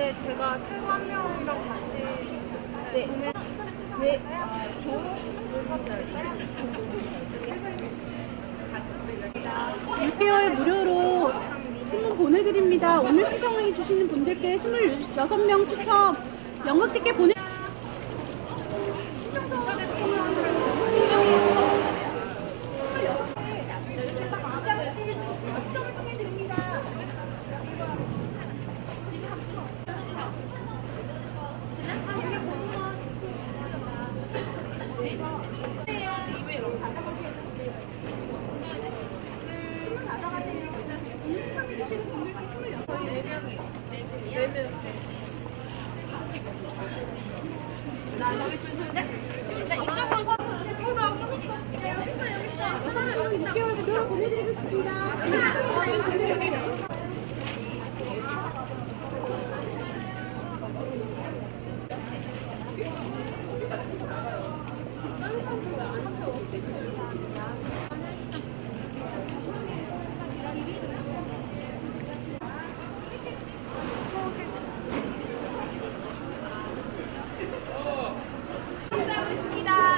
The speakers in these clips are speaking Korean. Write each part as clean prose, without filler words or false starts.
네, 제가 친구 한 명이랑 같이 네, 네, 6개월 무료로 신문 보내드립니다. 오늘 신청해 주시는 분들께 26명 추첨 연극 티켓 보내.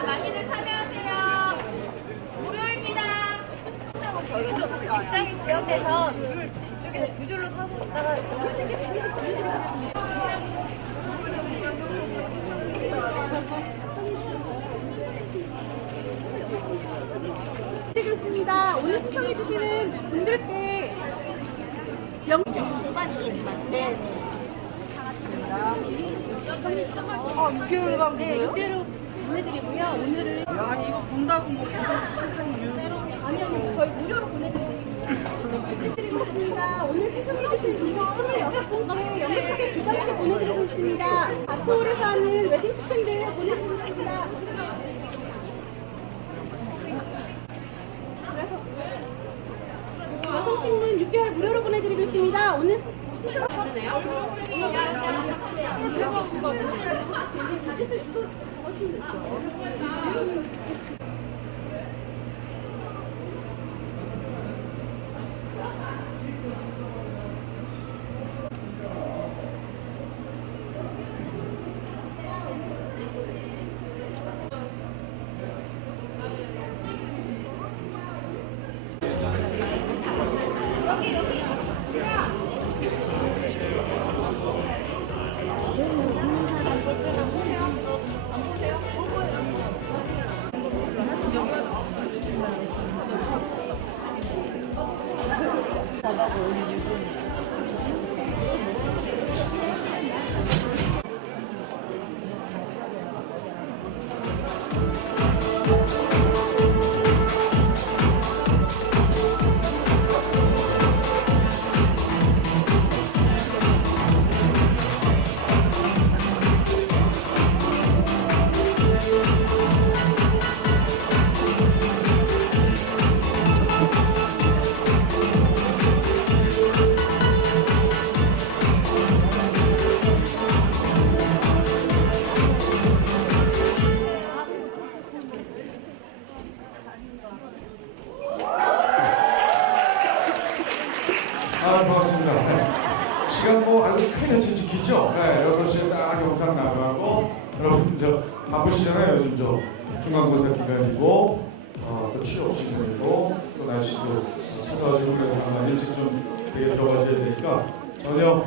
많이들 참여하세요. 무료입니다. 저희가 좀 입장이 지역에서 이쪽에서 두 줄로 서서 있다가 드리겠습니다. 오늘 신청해 주시는 분들께 공간이 있지만 네네. 6개월간 네, 6개월 보내드리고요. 오늘은 아니 이거 본다고 뭐 아니요, 저희 무료로 보내드리겠습니다. 오늘 신청해 주신 분들 26분께 연극 티켓 2장씩 보내드리고 있습니다. 아트홀에서 하는 웨딩 스탠드 보내드리겠습니다. 여성신문 6개월 무료로 보내드리고 있습니다. 오늘 반갑습니다. 네. 시간 뭐 아주 크게 지키죠? 네, 6시에 딱 영상 나가고, 여러분 저 바쁘시잖아요. 요즘 저 중간고사 기간이고, 또 취업 시즌이고, 또 날씨도 차가워지고 그래서 아마 일찍 좀 되게 들어가셔야 되니까 전혀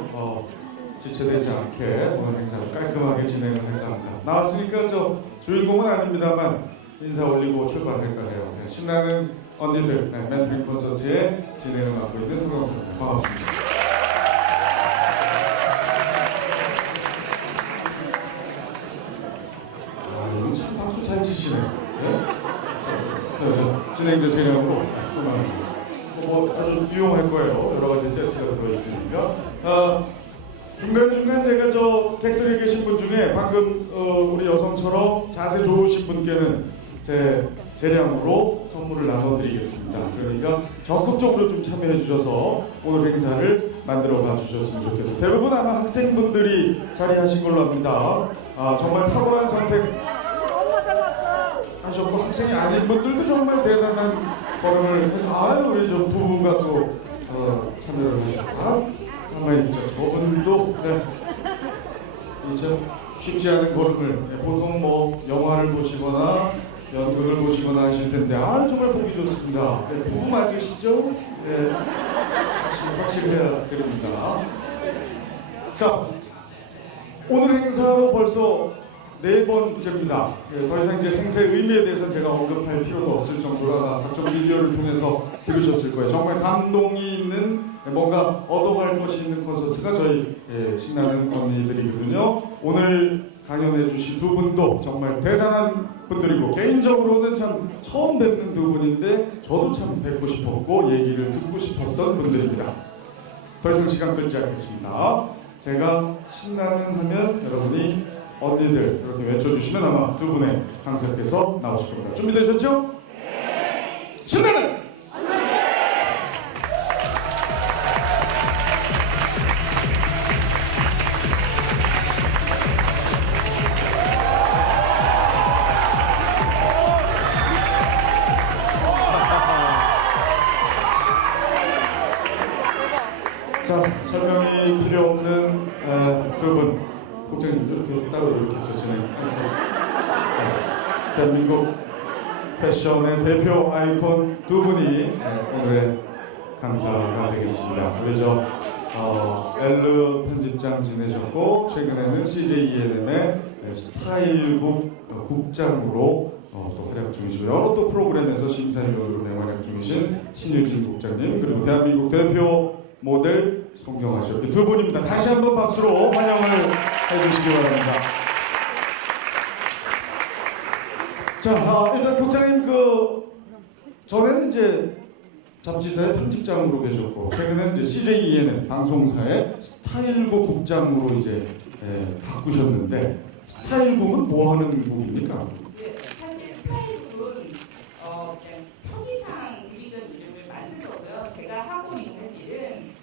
지체되지 않게 오늘 행사를 깔끔하게 진행을 할까 합니다. 나왔으니까 저 주인공은 아닙니다만 인사 올리고 출발할까 해요. 네, 신나는 언니들, 네, 멘토링 콘서트의 진행을 맡고 있는 송영수입니다. 반갑습니다. 이건 참 박수 잘 치시네요. 네? 진행자 재량으로 뭐 아주 유용할 거예요. 여러 가지 세트가 들어있으니까. 중간중간 제가 저 객석에 계신 분 중에 방금 우리 여성처럼 자세 좋으신 분께는 제 재량으로 선물을 나눠드리겠습니다. 그러니까 적극적으로 좀 참여해 주셔서 오늘 행사를 만들어 봐 주셨으면 좋겠어요. 대부분 아마 학생분들이 자리하신 걸로 압니다. 정말 탁월한 선택 하셨고 학생이 아닌 분들도 정말 대단한 걸음을 해주고 우리 저 부부가 또 참여를 하셨고 가만히 있죠. 저분들도 네. 이 참 쉽지 않은 걸음을 보통 뭐 영화를 보시거나 연극을 보시거나 하실 텐데 정말 보기 좋습니다. 부부 맞으시죠? 네, 확실해야 됩니다. 자, 오늘 행사로 벌써 4번째입니다. 더 이상 이제 행사의 의미에 대해서 제가 언급할 필요도 없을 정도라 각종 미디어를 통해서 들으셨을 거예요. 정말 감동이 있는 뭔가 얻어갈 것이 있는 콘서트가 저희 신나는 언니들이거든요. 오늘 강연해 주신 두 분도 정말 대단한 분들이고 개인적으로는 참 처음 뵙는 두 분인데 저도 참 뵙고 싶었고 얘기를 듣고 싶었던 분들입니다. 더 이상 시간 끌지 않겠습니다. 제가 신나는 하면 여러분이 언니들 이렇게 외쳐주시면 아마 두 분의 강사께서 나오실 겁니다. 준비되셨죠? 네! 신나는! 자, 설명이 필요 없는 두 분, 국장님 이렇게 따로 이렇게 해서 대한민국 패션의 대표 아이콘 두 분이 오늘의 강사가 되겠습니다. 우리 엘르 편집장 지내셨고 최근에는 CJENM의 스타일북 국장으로 또 활약 중이시고 여러 또 프로그램에서 심사위원으로 활약 중이신 신유진 국장님 그리고 대한민국 대표 모델 송경하셨고 두 분입니다. 다시 한번 박수로 환영을 해주시기 바랍니다. 자, 일단 국장님 전에는 이제 잡지사의 편집장으로 계셨고 최근에 이제 CJENM 방송사의 스타일북 국장으로 이제 바꾸셨는데 스타일북은 뭐 하는 북입니까? 네, 사실 스타일북은 편의상 디비전 이름을 만든 거고요. 제가 하고 있는 일은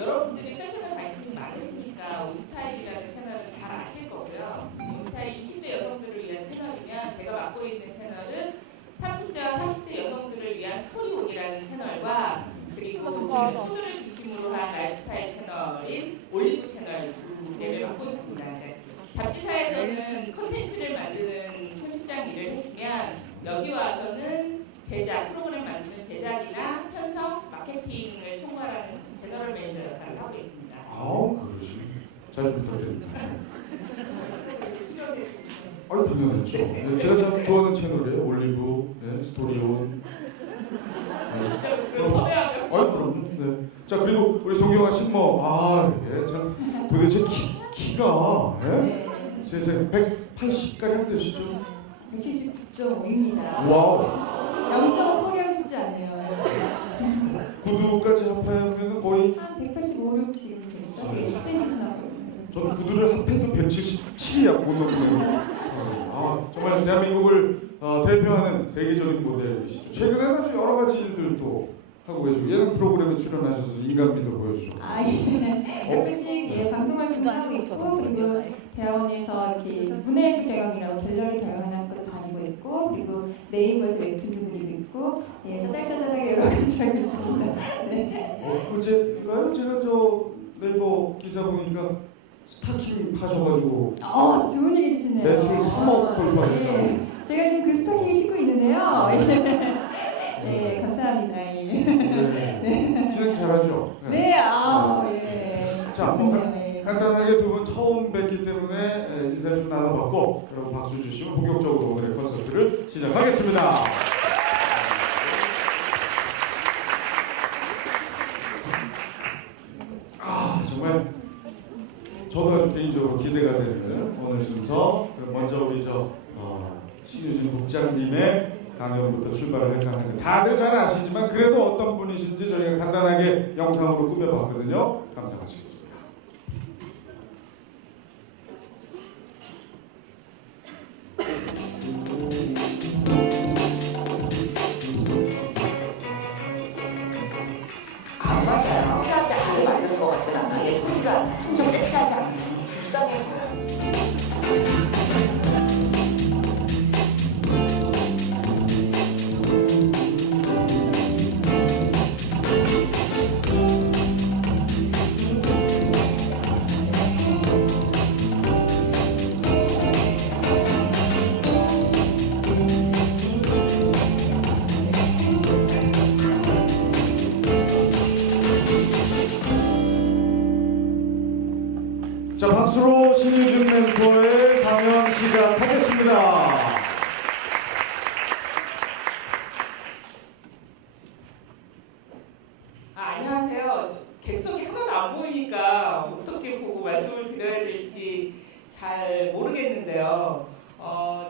여러분들이 패션에 관심이 많으시니까 온스타일이라는 채널을 잘 아실 거고요. 온스타일 20대 여성들을 위한 채널이면 제가 맡고 있는 채널은 30대와 40대 여성들을 위한 스토리온이라는 채널과 그리고 푸드를 중심으로 한 라이프스타일 채널인 올리브 채널 두 개를 맡고 있습니다. 잡지사에서는 콘텐츠를 만드는 편집장 일을 했으면 여기 와서는 제작, 프로그램 만드는 제작이나 편성, 마케팅을 총괄하는 제너럴 매니저 역할을 하고 있습니다. 그러시군요. 잘 부탁드립니다. 당연하죠. 네, 제가 참 좋아하는 채널이에요. 올리브, 스토리온. 그래서 섭외하면? 그럼요. 네. 자, 그리고 우리 송경아 신모. 참 도대체 키가 세상에 180가량 되시죠? 179.5입니다. 와우. 0.5 포기하기 쉽지 않네요. 구두까지 합하면 거의 한 185, 6 지금 되죠? 10cm 나거든요. 저는 구두를 합해도 177이야 못 넘는. 정말 대한민국을 대표하는 세계적인 모델이시죠. 최근에는 아주 여러 가지 일들도 하고 계시고 예능 프로그램에 출연하셔서 인간미도 보여주셨고. 가끔씩 방송을 준비하고 있고 그리고 대학원에서 이렇게 문화예술 경영이라고 갤러리 경영하는 것도 다니고 있고 그리고 네이버에서 웹툰도 그리고 있고 짜잘짜잘하게 여러 가지 하고 있습니다. 네. 어제인가요? 제가 네이버 기사 보니까 스타킹 파셔가지고 좋은 얘기 해주시네요. 매출 3억 돌파했다고. 네. 제가 지금 그 스타킹을 신고 있는데요. 네, 감사합니다. 네. 진행 잘하죠? 네, 예. 자, 간단하게 두 분 처음 뵙기 때문에 인사 좀 나눠봤고 여러분 박수 주시면 본격적으로 오늘의 콘서트를 시작하겠습니다. 정말 저도 아주 개인적으로 기대가 되는 오늘 순서. 먼저 우리 신유진 국장님의 강연부터 출발을 할까 하는데 다들 잘 아시지만 그래도 어떤 분이신지 저희가 간단하게 영상으로 꾸며봤거든요. 감상하시겠습니다. 안 맞아요. 섹시하지 않게 만드는 것 같아요. 예쁘지가 않아요. 심지어 섹시하지 않아요. 불쌍해 보여요. 자, 박수로 신유준 멘토의 강연 시작하겠습니다. 안녕하세요. 객석이 하나도 안 보이니까 어떻게 보고 말씀을 드려야 될지 잘 모르겠는데요.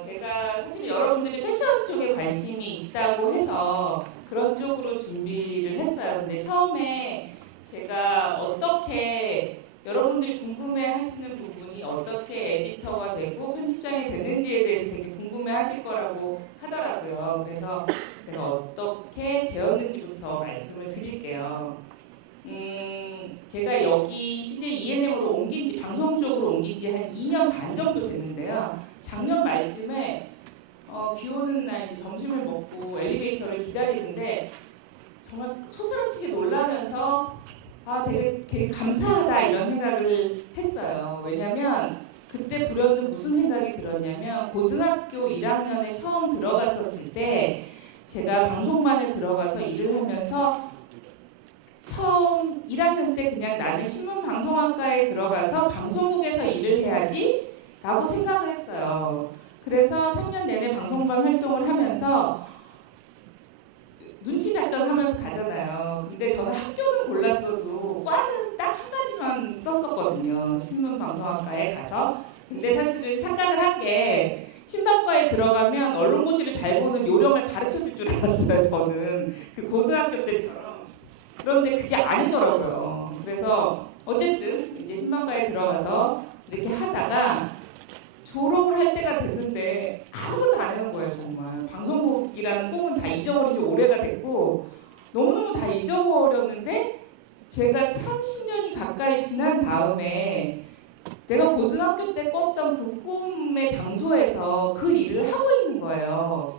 제가 사실 여러분들이 패션 쪽에 관심이 있다고 해서 그런 쪽으로 준비를 했어요. 근데 처음에 제가 어떻게 여러분들이 궁금해하시는 부분이 어떻게 에디터가 되고 편집장이 되는지에 대해서 되게 궁금해하실 거라고 하더라고요. 그래서 제가 어떻게 되었는지부터 말씀을 드릴게요. 제가 여기 CJ ENM으로 옮긴 지, 방송 쪽으로 옮긴 지 한 2년 반 정도 됐는데요. 작년 말쯤에 비 오는 날 이제 점심을 먹고 엘리베이터를 기다리는데 정말 소스라치게 놀라면서 되게 감사하다 이런 생각을 했어요. 왜냐면 그때 불현듯 무슨 생각이 들었냐면 고등학교 1학년에 처음 들어갔었을 때 제가 방송반에 들어가서 일을 하면서 처음 1학년 때 그냥 나는 신문방송학과에 들어가서 방송국에서 일을 해야지 라고 생각을 했어요. 그래서 3년 내내 방송반 활동을 하면서 눈치 작전하면서 가잖아요. 근데 저는 학교는 골랐어도 과는 딱 한 가지만 썼었거든요. 신문방송학과에 가서. 근데 사실은 착각을 한 게 신방과에 들어가면 언론고시를 잘 보는 요령을 가르쳐줄 줄 알았어요. 저는 그 고등학교 때처럼. 그런데 그게 아니더라고요. 그래서 어쨌든 이제 신방과에 들어가서 이렇게 하다가 졸업을 할 때가 됐는데 아무것도 안 해놓은 거예요. 정말 방송국이라는 꿈은 다 잊어버린 지 오래가 됐고 너무너무 다 잊어버렸는데 제가 30년이 가까이 지난 다음에 내가 고등학교 때 꿨던 그 꿈의 장소에서 그 일을 하고 있는 거예요.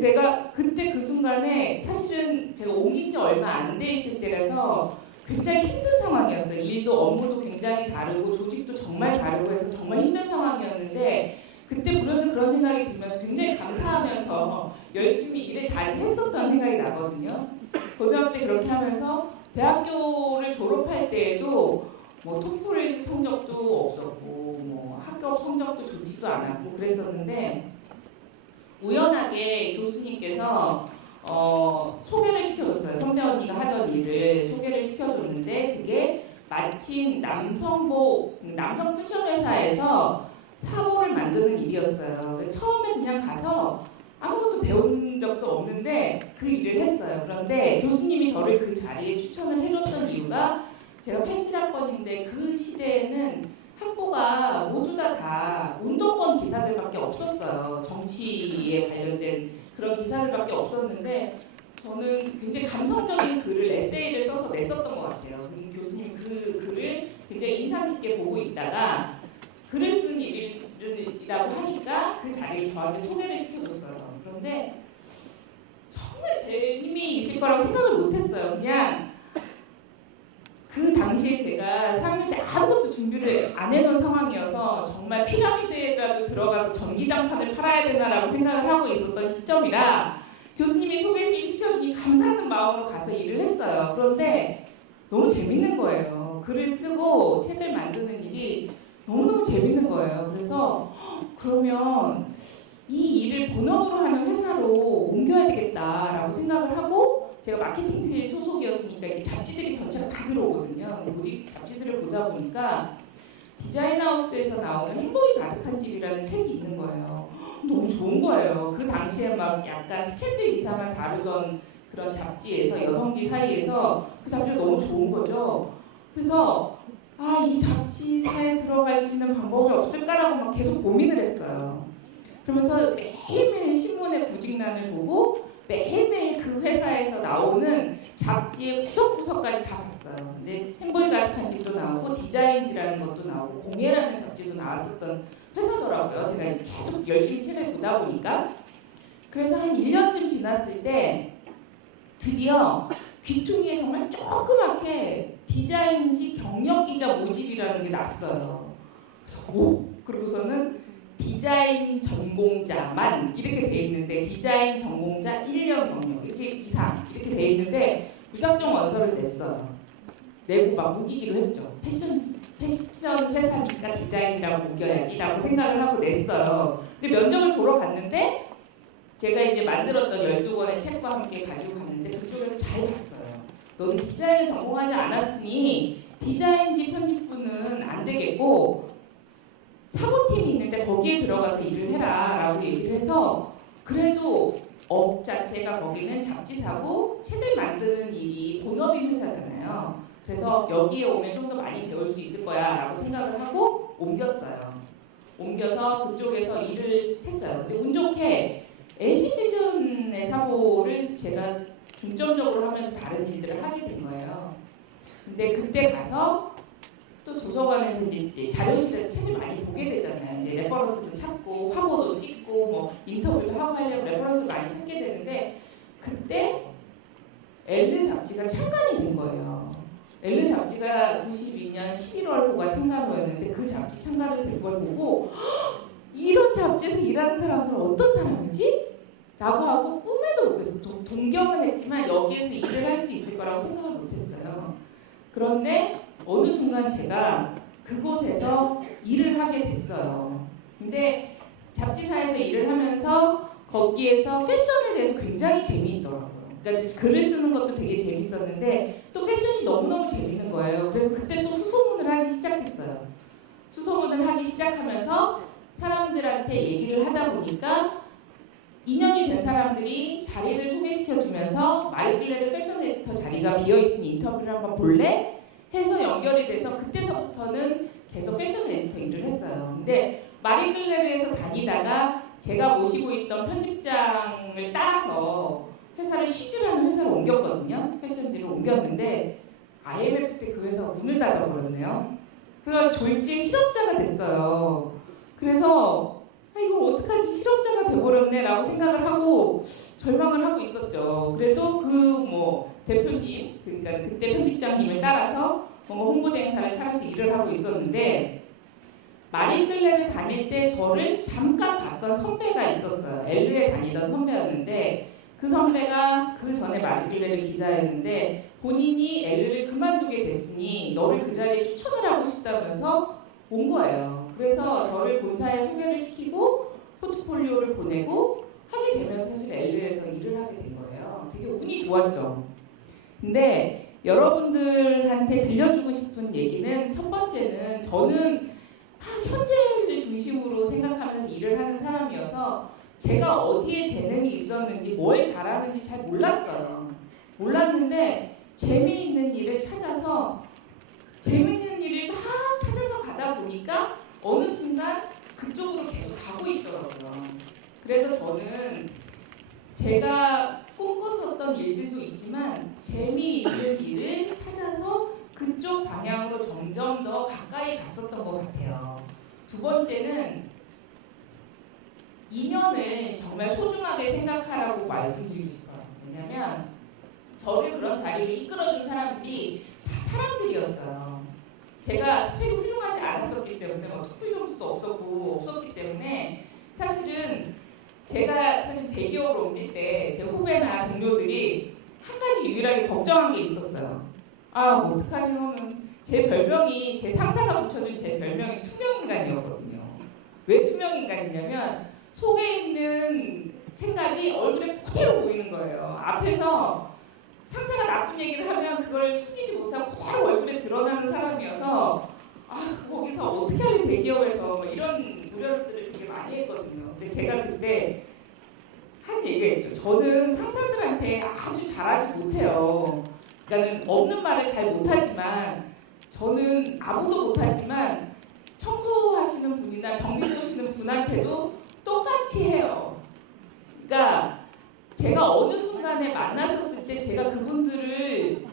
제가 그때 그 순간에 사실은 제가 옮긴 지 얼마 안 돼 있을 때라서 굉장히 힘든 상황이었어요. 일도 업무도 굉장히 다르고 조직도 정말 다르고 해서 정말 힘든 상황이었는데 그때 불현듯 그런 생각이 들면서 굉장히 감사하면서 열심히 일을 다시 했었던 생각이 나거든요. 고등학교 때 그렇게 하면서 대학교를 졸업할 때에도 뭐 토플 성적도 없었고 뭐 학교 성적도 좋지도 않았고 그랬었는데 우연하게 교수님께서 소개를 시켜줬어요. 선배 언니가 하던 일을 소개를 시켜줬는데 그게 마침 남성 패션 회사에서 사보를 만드는 일이었어요. 처음에 그냥 가서 아무것도 배운 적도 없는데 그 일을 했어요. 그런데 교수님이 저를 그 자리에 추천을 해줬던 이유가 제가 87학번인데 그 시대에는 학부가 모두 다 운동권 기사들밖에 없었어요. 정치에 관련된 그런 기사들밖에 없었는데 저는 굉장히 감성적인 글을 에세이를 써서 냈었던 것 같아요. 교수님 그 글을 굉장히 인상 깊게 보고 있다가 글을 쓴 일이라고 하니까 그 자리를 저한테 소개를 시켜줬어요. 그런데 정말 재미 있을 거라고 생각을 못했어요. 그냥 그 당시에 제가 3학년 때 아무것도 준비를 안 해놓은 상황이어서 정말 피라미드에라도 들어가서 전기장판을 팔아야 되나라고 생각을 하고 있었던 시점이라 교수님이 소개를 시켜주니 감사하는 마음으로 가서 일을 했어요. 그런데 너무 재밌는 거예요. 글을 쓰고 책을 만드는 일이 너무너무 재밌는 거예요. 그래서 그러면 이 일을 본업으로 하는 회사로 옮겨야 되겠다라고 생각을 하고 제가 마케팅 팀 소속이었으니까 이게 잡지들이 전체가 다 들어오거든요. 우리 잡지들을 보다 보니까 디자인하우스에서 나오는 행복이 가득한 집이라는 책이 있는 거예요. 너무 좋은 거예요. 그 당시에 막 약간 스캔들 기사만 다루던 그런 잡지에서 여성지 사이에서 그 잡지가 너무 좋은 거죠. 그래서 이 잡지사에 들어갈 수 있는 방법이 없을까라고 막 계속 고민을 했어요. 그러면서 매일매일 신문의 구직란을 보고 매일매일 그 회사에서 나오는 잡지의 구석구석까지 다 봤어요. 근데 행복이 가득한 집도 나오고 디자인지라는 것도 나오고 공예라는 잡지도 나왔었던 회사더라고요. 제가 이제 계속 열심히 책을 보다 보니까. 그래서 한 1년쯤 지났을 때 드디어 귀퉁이에 정말 조그맣게 디자인지 경력기자 모집이라는 게 났어요. 그래서 그러고서는 디자인 전공자만 이렇게 돼 있는데 디자인 전공자 1년 경력 이렇게 이상 이렇게 돼 있는데 무작정 원서를 냈어요. 내고 막 우기기로 했죠. 패션 디자인이라고 우겨야지라고 생각을 하고 냈어요. 근데 면접을 보러 갔는데 제가 이제 만들었던 12권의 책과 함께 가지고 갔는데 그쪽에서 잘 봤어요. 너는 디자인을 전공하지 않았으니 디자인지 편집부는 안 되겠고 사고팀이 있는데 거기에 들어가서 일을 해라 라고 얘기를 해서 그래도 업 자체가 거기는 잡지사고 책을 만드는 일이 본업인 회사잖아요. 그래서 여기에 오면 좀 더 많이 배울 수 있을 거야 라고 생각을 하고 옮겼어요. 옮겨서 그쪽에서 일을 했어요. 근데 운 좋게 LG 패션의 사고를 제가 중점적으로 하면서 다른 일들을 하게 된 거예요. 근데 그때 가서 또 도서관에서 이제 자료실에서 책을 많이 보게 되잖아요. 이제 레퍼런스도 찾고 화보도 찍고 뭐 인터뷰도 하고 하려고 레퍼런스를 많이 찾게 되는데 그때 엘르 잡지가 창간이 된 거예요. 엘르 잡지가 92년 11월호가 창간호였는데 그 잡지 창간을 된 걸 보고 이런 잡지에서 일하는 사람들은 어떤 사람이지? 라고 하고 꿈에도 못 꿨어요. 동경은 했지만 여기에서 일을 할 수 있을 거라고 생각을 못했어요. 그런데 어느 순간 제가 그곳에서 일을 하게 됐어요. 근데 잡지사에서 일을 하면서 거기에서 패션에 대해서 굉장히 재미있더라고요. 그러니까 글을 쓰는 것도 되게 재밌었는데 또 패션이 너무너무 재밌는 거예요. 그래서 그때 또 수소문을 하기 시작했어요. 수소문을 하기 시작하면서 사람들한테 얘기를 하다 보니까 인연이 된 사람들이 자리를 소개시켜주면서 마리클레르 패션 에디터 자리가 비어있으니 인터뷰를 한번 볼래? 해서 연결이 돼서 그때서부터는 계속 패션 에디터 일을 했어요. 근데 마리클레르에서 다니다가 제가 모시고 있던 편집장을 따라서 회사를 쉬지라는 회사로 옮겼거든요. 패션지를 옮겼는데 IMF 때 그 회사가 문을 닫아버렸네요. 그래서 졸지에 실업자가 됐어요. 그래서 이걸 어떡하지 실업자가 돼버렸네 라고 생각을 하고 절망을 하고 있었죠. 그래도 그 뭐 대표님 그러니까 그때 편집장님을 따라서 뭔가 홍보대 행사를 차려서 일을 하고 있었는데 마리클레르 다닐 때 저를 잠깐 봤던 선배가 있었어요. 엘르에 다니던 선배였는데 그 선배가 그 전에 마리클레르 기자였는데 본인이 엘르를 그만두게 됐으니 너를 그 자리에 추천을 하고 싶다면서 온 거예요. 그래서 저를 본사에 소개를 시키고 포트폴리오를 보내고 하게 되면서 사실 엘르에서 일을 하게 된 거예요. 되게 운이 좋았죠. 근데 여러분들한테 들려주고 싶은 얘기는 첫 번째는 저는 현재를 중심으로 생각하면서 일을 하는 사람이어서 제가 어디에 재능이 있었는지 뭘 잘하는지 잘 몰랐어요. 몰랐는데 재미있는 일을 찾아서 재미있는 일을 막 찾아서 가다 보니까 어느 순간 그쪽으로 계속 가고 있더라고요. 그래서 저는 제가 꿈꿨었던 일들도 있지만 재미있는 일을 찾아서 그쪽 방향으로 점점 더 가까이 갔었던 것 같아요. 두 번째는 인연을 정말 소중하게 생각하라고 말씀드리고 싶어요. 왜냐면 저를 그런 자리를 이끌어준 사람들이 다 사람들이었어요. 제가 스펙이 훌륭하지 않았었기 때문에 투표 점수도 없었기 때문에 사실은 제가 사실 대기업으로 옮길 때 제 후배나 동료들이 한 가지 유일하게 걱정한 게 있었어요. 어떡하냐면 제 별명이 제 상사가 붙여준 제 별명이 투명인간이었거든요. 왜 투명인간이냐면 속에 있는 생각이 얼굴에 그대로 보이는 거예요. 앞에서 상사가 나쁜 얘기를 하면 그걸 숨기지 못하고 그대로 얼굴에 드러나는 사람이어서 거기서 어떻게 하게 대기업에서 뭐 이런 우려들을 되게 많이 했거든요. 근데 제가 그때 한 얘기가 있죠. 저는 상사들한테 아주 잘하지 못해요. 그러니까 없는 말을 잘 못하지만 저는 아무도 못하지만 청소하시는 분이나 경비 보시는 분한테도 똑같이 해요. 그러니까 제가 어느 순간에 만났었을 때 제가 그분들이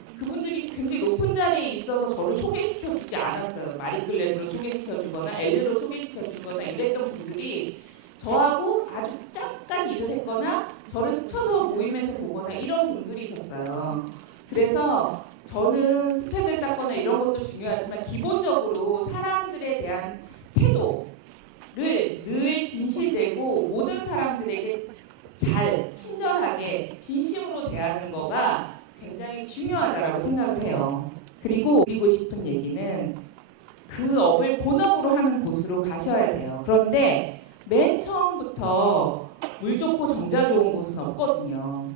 굉장히 높은 자리에 있어서 저를 소개시켜주지 않았어요. 마리클레르로 소개시켜주거나 엘르로 소개시켜주거나 이랬던 분들이 저하고 아주 잠깐 일을 했거나 저를 스쳐서 모임에서 보거나 이런 분들이셨어요. 그래서 저는 스펙을 쌓거나 이런 것도 중요하지만 기본적으로 사람들에 대한 태도를 늘 진실되고 모든 사람들에게 잘 친절하게 진심으로 대하는 거가 굉장히 중요하다고 생각을 해요. 그리고 드리고 싶은 얘기는 그 업을 본업으로 하는 곳으로 가셔야 돼요. 그런데 맨 처음부터 물 좋고 정자 좋은 곳은 없거든요.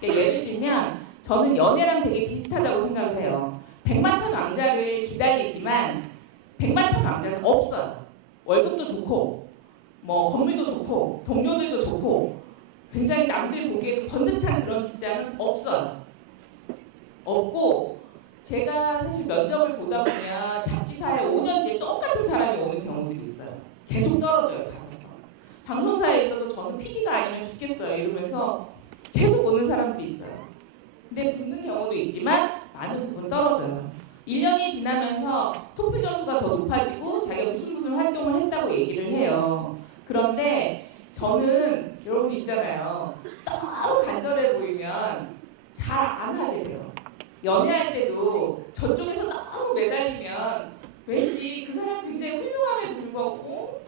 그러니까 예를 들면 저는 연애랑 되게 비슷하다고 생각을 해요. 100만 톤 왕자를 기다리지만 100만 톤 왕자는 없어요. 월급도 좋고 뭐 건물도 좋고 동료들도 좋고 굉장히 남들 보기에도 번듯한 그런 직장은 없어요. 없고 제가 사실 면접을 보다 보면 잡지사에 5년째 똑같은 사람이 오는 경우들이 있어요. 계속 떨어져요. 5번. 방송사에 있어도 저는 PD가 아니면 죽겠어요 이러면서 계속 오는 사람들이 있어요. 근데 붙는 경우도 있지만 많은 부분 떨어져요. 1년이 지나면서 토플 점수가 더 높아지고 자기가 무슨 활동을 했다고 얘기를 해요. 그런데 저는 여러분 있잖아요. 너무 간절해 보이면 잘 안 하게 돼요. 연애할 때도 저쪽에서 너무 매달리면 왠지 그 사람 굉장히 훌륭함에도 불구하고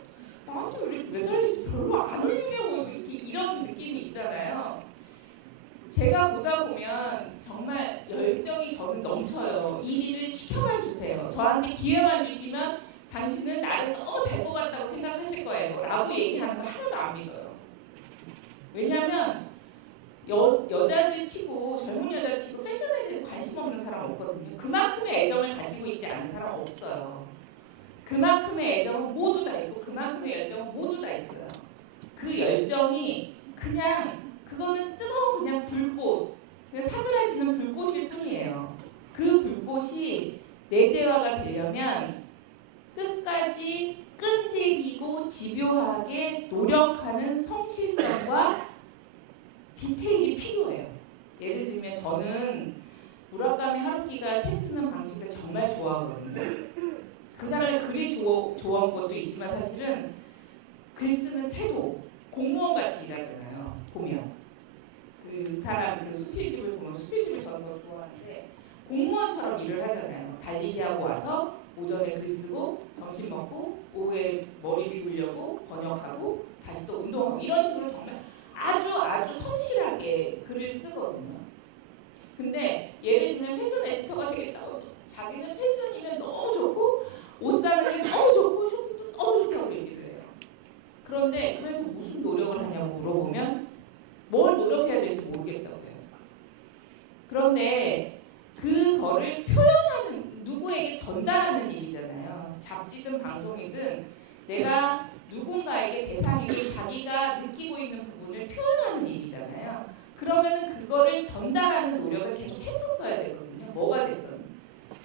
나한테 왜 이렇게 매달리지 별로 안 훌륭해 보이고 이런 느낌이 있잖아요. 제가 보다 보면 정말 열정이 저는 넘쳐요. 이 일을 시켜만 주세요. 저한테 기회만 주시면 당신은 나를 너무 잘 뽑았다고 생각하실 거예요. 라고 얘기하는 거 하나도 안 믿어요. 왜냐하면 여자들 치고 젊은 여자 치고 패션에 대해서 관심 없는 사람 없거든요. 그만큼의 애정을 가지고 있지 않은 사람 없어요. 그만큼의 애정은 모두 다 있고 그만큼의 열정은 모두 다 있어요. 그 열정이 그냥 그거는 뜨거운 그냥 불꽃, 그냥 사그라지는 불꽃일 뿐이에요. 그 불꽃이 내재화가 되려면 끝까지 끈질기고 집요하게 노력하는 성실성과 디테일이 필요해요. 예를 들면 저는 무라카미 하루키가 책 쓰는 방식을 정말 좋아하거든요. 그 사람의 글이 좋아한 것도 있지만 사실은 글 쓰는 태도, 공무원같이 일하잖아요. 보면 그 사람 그 수필집을 보면 수필집을 저는 더 좋아하는데 공무원처럼 일을 하잖아요. 달리기하고 와서 오전에 글 쓰고 점심 먹고 오후에 머리 비우려고 번역하고 다시 또 운동하고 이런 식으로 정말 아주 성실하게 글을 쓰거든요. 근데 예를 들면 패션 에디터가 되겠다고 자기는 패션이면 너무 좋고 옷 사는 게 너무 좋고 쇼핑도 너무 좋다고 얘기를 해요. 그런데 그래서 무슨 노력을 하냐고 물어보면 뭘 노력해야 될지 모르겠다고 해요. 그런데 그거를 표현하는 누구에게 전달하는 일이잖아요. 잡지든 방송이든 내가 누군가에게 대상에게 자기가 느끼고 있는 부분을 표현하는 일이잖아요. 그러면 그거를 전달하는 노력을 계속 했었어야 되거든요. 뭐가 됐든.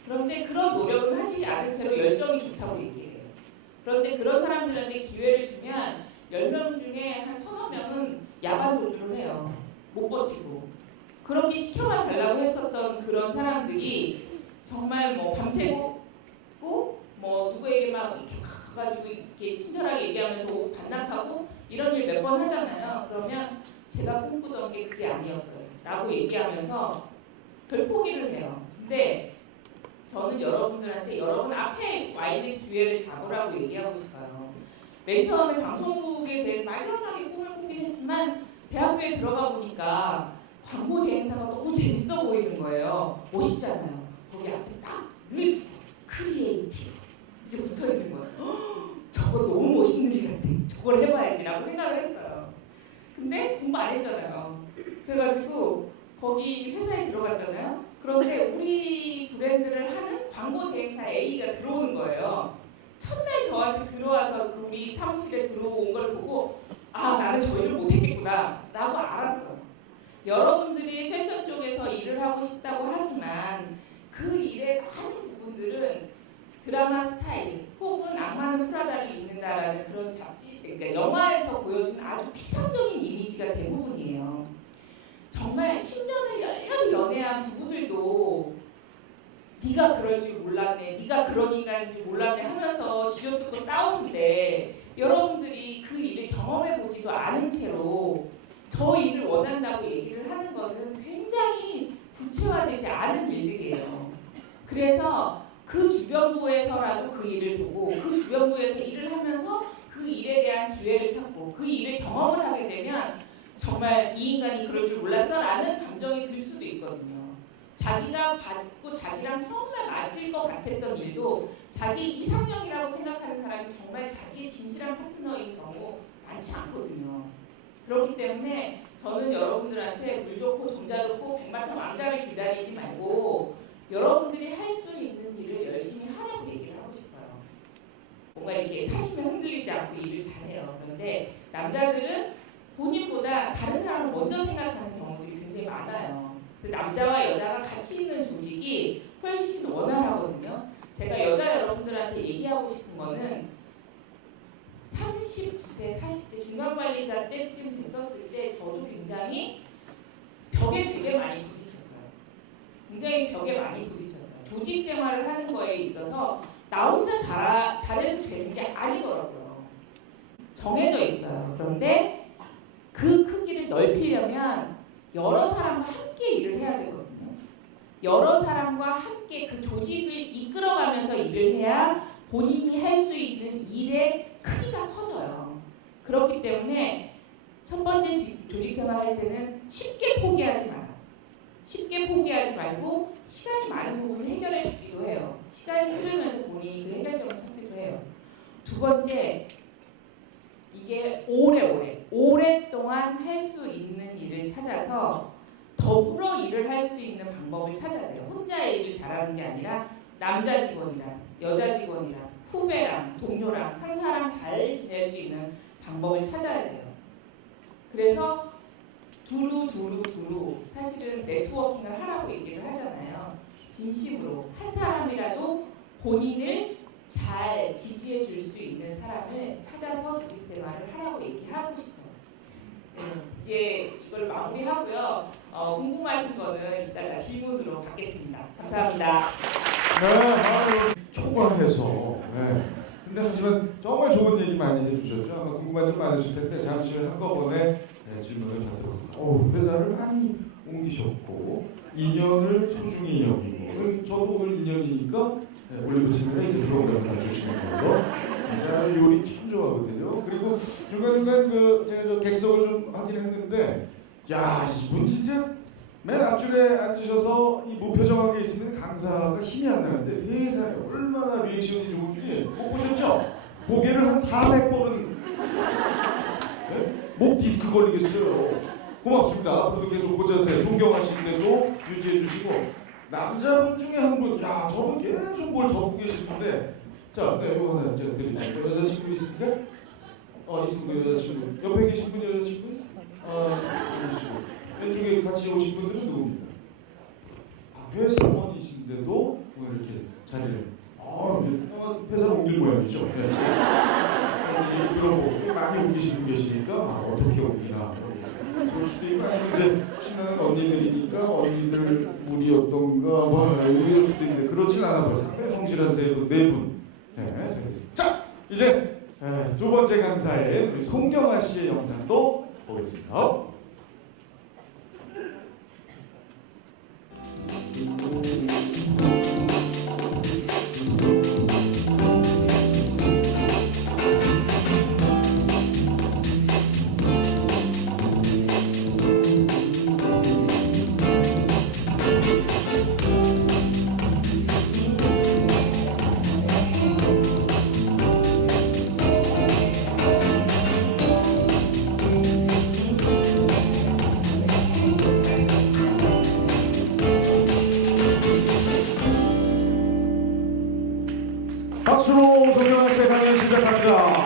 그런데 그런 노력은 하지 않은 채로 열정이 좋다고 얘기해요. 그런데 그런 사람들한테 기회를 주면 10명 중에 한 서너 명은 야간 도주를 해요. 못 버티고. 그렇게 시켜만 달라고 했었던 그런 사람들이 정말 뭐 밤새고 뭐 누구에게 막 이렇게 가가지고 이렇게 친절하게 얘기하면서 반납하고 이런 일 몇 번 하잖아요. 그러면 제가 꿈꾸던 게 그게 아니었어요. 라고 얘기하면서 별 포기를 해요. 근데 저는 여러분들한테 여러분 앞에 와 있는 기회를 잡으라고 얘기하고 싶어요. 맨 처음에 방송국에 대해서 막연하게 꿈을 꾸긴 했지만 대학교에 들어가 보니까 광고 대행사가 너무 재밌어 보이는 거예요. 멋있잖아요. 거기 앞에 딱 늘 크리에이티브 이게 붙어 있는 거예요. 저거 너무 멋있는 일 같아. 저걸 해봐야지라고 생각을 했어요. 근데 공부 안 했잖아요. 그래가지고 거기 회사에 들어갔잖아요. 그런데 우리 브랜드를 하는 광고 대행사 A가 들어오는 거예요. 첫날 저한테 들어와서 그 우리 사무실에 들어온 걸 보고 아 나는 저 일을 못했겠구나 라고 알았어요. 여러분들이 패션 쪽에서 일을 하고 싶다고 하지만 그 일의 많은 부분들은 드라마 스타일 혹은 악마는 프라다를 입는다라는 그런 잡지, 그러니까 영화에서 보여준 아주 피상적인 이미지가 대부분이에요. 정말 10년을 열렬히 연애한 부부들도 네가 그럴 줄 몰랐네, 네가 그런 인간인 줄 몰랐네 하면서 쥐어뜯고 싸우는데 여러분들이 그 일을 경험해보지도 않은 채로 저 일을 원한다고 얘기를 하는 것은 굉장히 구체화되지 않은 일들이에요. 그래서 그 주변부에서라도 그 일을 보고 그 주변부에서 일을 하면서 그 일에 대한 기회를 찾고 그 일을 경험을 하게 되면 정말 이 인간이 그럴 줄 몰랐어 라는 감정이 들 수도 있거든요. 자기가 받고 자기랑 정말 맞을 것 같았던 일도 자기 이상형이라고 생각하는 사람이 정말 자기의 진실한 파트너인 경우 많지 않거든요. 그렇기 때문에 저는 여러분들한테 물 좋고 종자 좋고 백마탄 왕자를 기다리지 말고 여러분들이 할 수 있는 일을 열심히 하라고 얘기를 하고 싶어요. 뭔가 이렇게 사심에 흔들리지 않고 일을 잘해요. 그런데 남자들은 본인보다 다른 사람을 먼저 생각하는 경우들이 굉장히 많아요. 남자와 여자가 같이 있는 조직이 훨씬 원활하거든요. 제가 여자 여러분들한테 얘기하고 싶은 거는 39세, 40대 중간관리자 때쯤 됐었을 때 저도 굉장히 벽에 되게 많이 부딪혔어요. 굉장히 벽에 많이 부딪혔어요. 조직 생활을 하는 거에 있어서 나 혼자 잘해서 되는 게 아니더라고요. 정해져 있어요. 그런데 그 크기를 넓히려면 여러 사람과 함께 일을 해야 되거든요. 여러 사람과 함께 그 조직을 이끌어가면서 일을 해야 본인이 할 수 있는 일의 크기가 커져요. 그렇기 때문에 첫 번째 조직 생활할 때는 쉽게 포기하지 마요. 쉽게 포기하지 말고 시간이 많은 부분을 해결해 주기도 해요. 시간이 흐르면서 본인이 그 해결점을 찾기도 해요. 두 번째, 이게 오랫동안 할 수 있는 일을 찾아서 더불어 일을 할 수 있는 방법을 찾아야 돼요. 혼자의 일을 잘하는 게 아니라 남자 직원이랑 여자 직원이랑 후배랑 동료랑 상사랑 잘 지낼 수 있는 방법을 찾아야 돼요. 그래서 두루 사실은 네트워킹을 하라고 얘기를 하잖아요. 진심으로 한 사람이라도 본인을 잘 지지해 줄 수 있는 사람을 찾아서 조직 생활을 하라고 얘기하고 싶어요. 이제 이걸 마무리하고요. 궁금하신 거는 이따가 질문으로 받겠습니다. 감사합니다. 네, 초과해서. 네. 근데 하지만 정말 좋은 얘기 많이 해주셨죠. 아마 궁금한 점 많으실 텐데 잠시 한꺼번에 질문을 받도록. 회사를 많이 옮기셨고 2년을 소중히 여기고 저도 오늘 2년이니까 올리브 채널에 이제 프로그램을 주시는 걸로. 제가 요리 참 좋아하거든요. 그리고 중간중간 제가 저 객석을 좀 하긴 했는데 야 이분 진짜 맨 앞줄에 앉으셔서 이 무표정하게 있으면 강사가 힘이 안 나는데 세상에 얼마나 리액션이 좋은지 못 보셨죠? 고개를 한 400번은 네? 목 디스크 걸리겠어요. 고맙습니다. 앞으로도 계속 보자세요. 존경하시는데도 유지해 주시고 남자분 중에 한 분, 야 저분 계속 뭘 적고 계시는데 자, 네, 이거 하나 제가 드리겠습니다. 여자친구 있습니까? 있습니다. 여자친구. 옆에 계신 분 여자친구? 계시고. 왼쪽에 같이 오신 분들은 누굽니까? 회사원이신데도 오늘 이렇게 자리를 회사를 옮길 모양이죠. 네. 들어보고 많이 옮기신 분 계시니까 어떻게 옮기나 그럴 수도 있고 아니면 이제 신나는 언니들이니까 언니들 무리였던가 이럴 수도 있는데 그렇진 않아 보여요. 상당히 성실한 세도 4분. 네, 잘했습니다. 자, 이제 두 번째 강사의 우리 송경아 씨의 영상도 보겠습니다. 박수로 송경아 씨의 강연 시작합니다.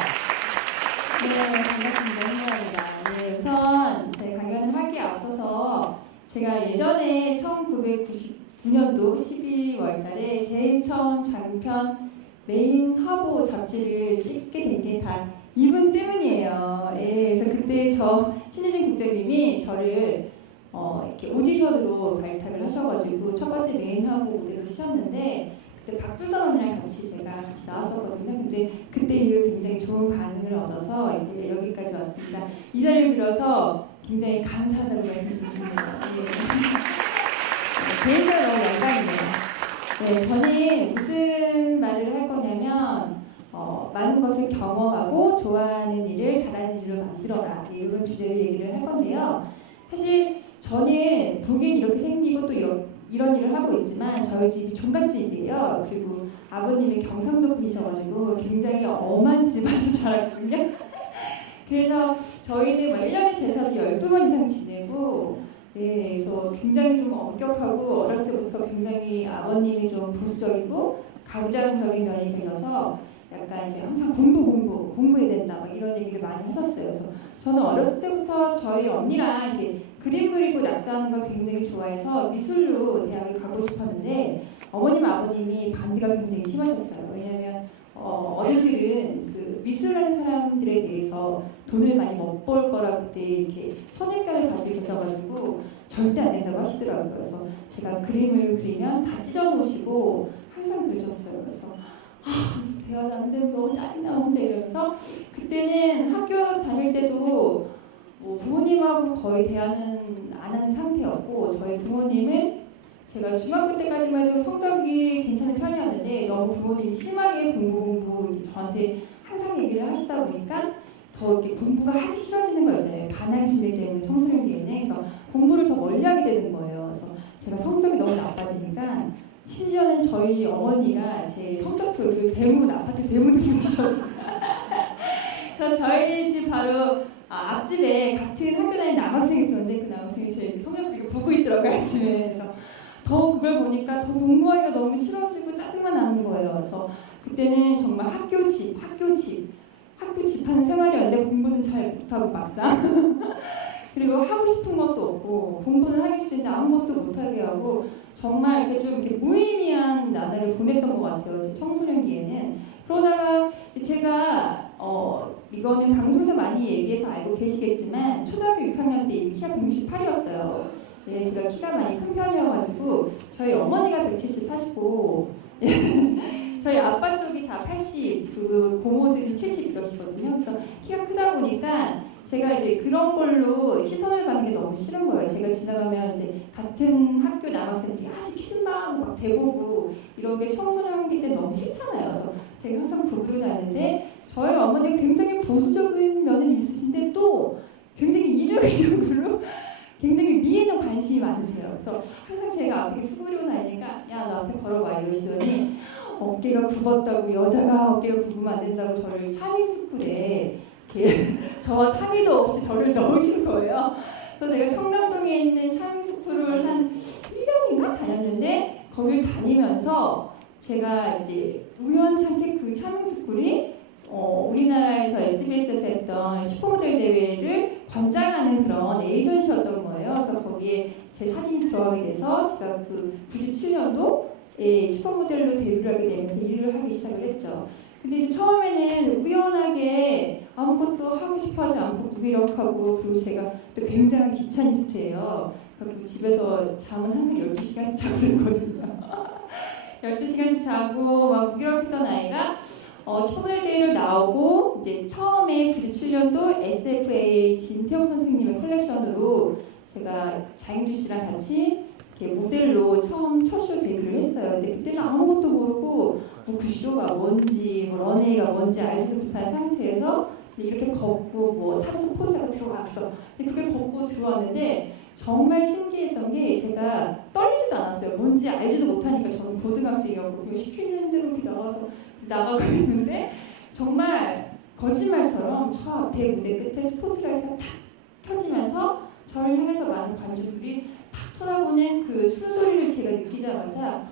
네, 반갑습니다. 홍경아입니다. 네, 우선 제 강연을 하기에 앞서서 제가 예전에 1999년도 12월 달에 제일 처음 장편 메인 화보 잡지를 찍게 된 게 다 이분 때문이에요. 예, 그래서 그때 신유진 국장님이 저를 이렇게 오디션으로 발탁을 하셔가지고 첫 번째 메인 화보 무대로 쓰셨는데 그때 박두선 언니랑 같이 나왔었거든요. 근데 그때 이후로 굉장히 좋은 반응을 얻어서 이제 여기까지 왔습니다. 이 자리를 빌어서 굉장히 감사하다고 말씀드립니다. 개인적으로 너무 영광이네요. 네, 저는 무슨 말을 할 거냐면 많은 것을 경험하고 좋아하는 일을 잘하는 일로 만들어라 이런 주제로 얘기를 할 건데요. 사실 저는 보기엔 이렇게 생기고 또 이런 일을 하고 있지만 저희 집이 종갓집이에요. 그리고 아버님이 경상도 분이셔가지고 굉장히 엄한 집안에서 자랐거든요. 그래서 저희는 뭐 1년에 제사도 12번 이상 지내고, 네, 그래서 굉장히 좀 엄격하고 어렸을 때부터 굉장히 아버님이 좀 보수적이고 가부장적인 면이 있어서 약간 이제 항상 공부해야 된다 막 이런 얘기를 많이 하셨어요. 그래서 저는 어렸을 때부터 저희 언니랑 이렇게 그림 그리고 낙서하는 걸 굉장히 좋아해서 미술로 대학을 가고 싶었는데 어머님 아버님이 반대가 굉장히 심하셨어요. 왜냐하면 어른들은 그 미술하는 사람들에 대해서 돈을 많이 못 벌 거라고 그때 이렇게 선입견을 가지고 계셔가지고 절대 안 된다고 하시더라고요. 그래서 제가 그림을 그리면 다 찢어 놓으시고 항상 그러셨어요. 그래서 대화가 안 되면 너무 짜증나 혼자 이러면서 그때는 학교 다닐 때도 뭐 부모님하고 거의 대화는 안 하는 상태였고 저희 부모님은 제가 중학교 때까지만 해도 성적이 괜찮은 편이었는데 너무 부모님이 심하게 공부 저한테 항상 얘기를 하시다 보니까 더 이렇게 공부가 하기 싫어지는 거 있잖아요. 반항 심리 때문에 청소년기에는. 그래서 공부를 더 멀리하게 되는 거예요. 그래서 제가 성적이 너무 나빠지니까 심지어는 저희 어머니가 제 성적표를 아파트 대문에 붙이셨어요. 그래서 저희 집 바로 앞집에 같은 학교 다니는 남학생이 있었는데 그 남학생이 제 성적표를 보고 있더라고요. 아침에. 그래서 더 그걸 보니까 더 공부하기가 너무 싫어지고 짜증만 나는 거예요. 그래서 그때는 정말 학교 집 하는 생활이었는데 공부는 잘 못하고 막상 그리고 하고 싶은 것도 없고 공부는 하기 싫은데 아무것도 못하게 하고 정말 이렇게 좀 이렇게 무의미한 나날을 보냈던 것 같아요. 제 청소년기에는. 그러다가 제가 이거는 방송에서 많이 얘기해서 알고 계시겠지만 초등학교 6학년 때 이미 키가 168이었어요. 네, 제가 키가 많이 큰 편이어가지고 저희 어머니가 170하시고 저희 아빠 쪽이 다 80 그리고 고모들이 70 이러시거든요. 그래서 키가 크다 보니까 제가 이제 그런 걸로 시선을 받는 게 너무 싫은 거예요. 제가 지나가면 이제 같은 학교 남학생들이 키 신나 막 대보고 이런 게 청소년기 때 너무 싫잖아요. 그래서 제가 항상 구부려 다니는데 저희 어머니는 굉장히 보수적인 면이 있으신데 또 굉장히 이중적으로 굉장히 미에는 관심이 많으세요. 그래서 항상 제가 앞에 수그리고 다니니까 야 나 앞에 걸어봐 이러시더니 어깨가 굽었다고 여자가 어깨가 굽으면 안 된다고 저를 차밍스쿨에 저와 상의도 없이 저를 넣으신 거예요. 그래서 제가 청담동에 있는 차밍스쿨을 한 1년인가 다녔는데 거길 다니면서 제가 이제 우연찮게 그 차밍스쿨이 우리나라에서 SBS에서 했던 슈퍼모델 대회를 관장하는 그런 에이전시였던 거예요. 그래서 거기에 제 사진이 들어가게 돼서 제가 그 97년도에 슈퍼모델로 데뷔를 하게 되면서 일을 하기 시작을 했죠. 근데 이제 처음에는 우연하게 아무것도 하고 싶어하지 않고 무기력하고 그리고 제가 또 굉장한 귀차니스트예요. 그리고 집에서 잠은 항상 12시간씩 자고 그랬거든요. 12시간씩 자고 막 무기력했던 아이가 슈퍼모델 대회를 나오고 이제 처음에 97년도 SFA 진태욱 선생님의 컬렉션으로 제가 장윤주 씨랑 같이 이렇게 모델로 첫 쇼 데뷔를 했어요. 근데 그때는 아무것도 모르고 그 쇼가 뭔지 런웨이가 뭔지 알지도 못한 상태에서 이렇게 걷고 뭐 타면서 포즈하고 들어가서 그렇게 걷고 들어왔는데 정말 신기했던 게 제가 떨리지도 않았어요. 뭔지 알지도 못하니까 저는 고등학생이었고 그냥 시키는 대로 이렇게 나가고 있는데 정말 거짓말처럼 저 앞에 무대 끝에 스포트라이트가 탁 켜지면서 저를 향해서 많은 관중들이 탁 쳐다보는 그 숨소리를 제가 느끼자마자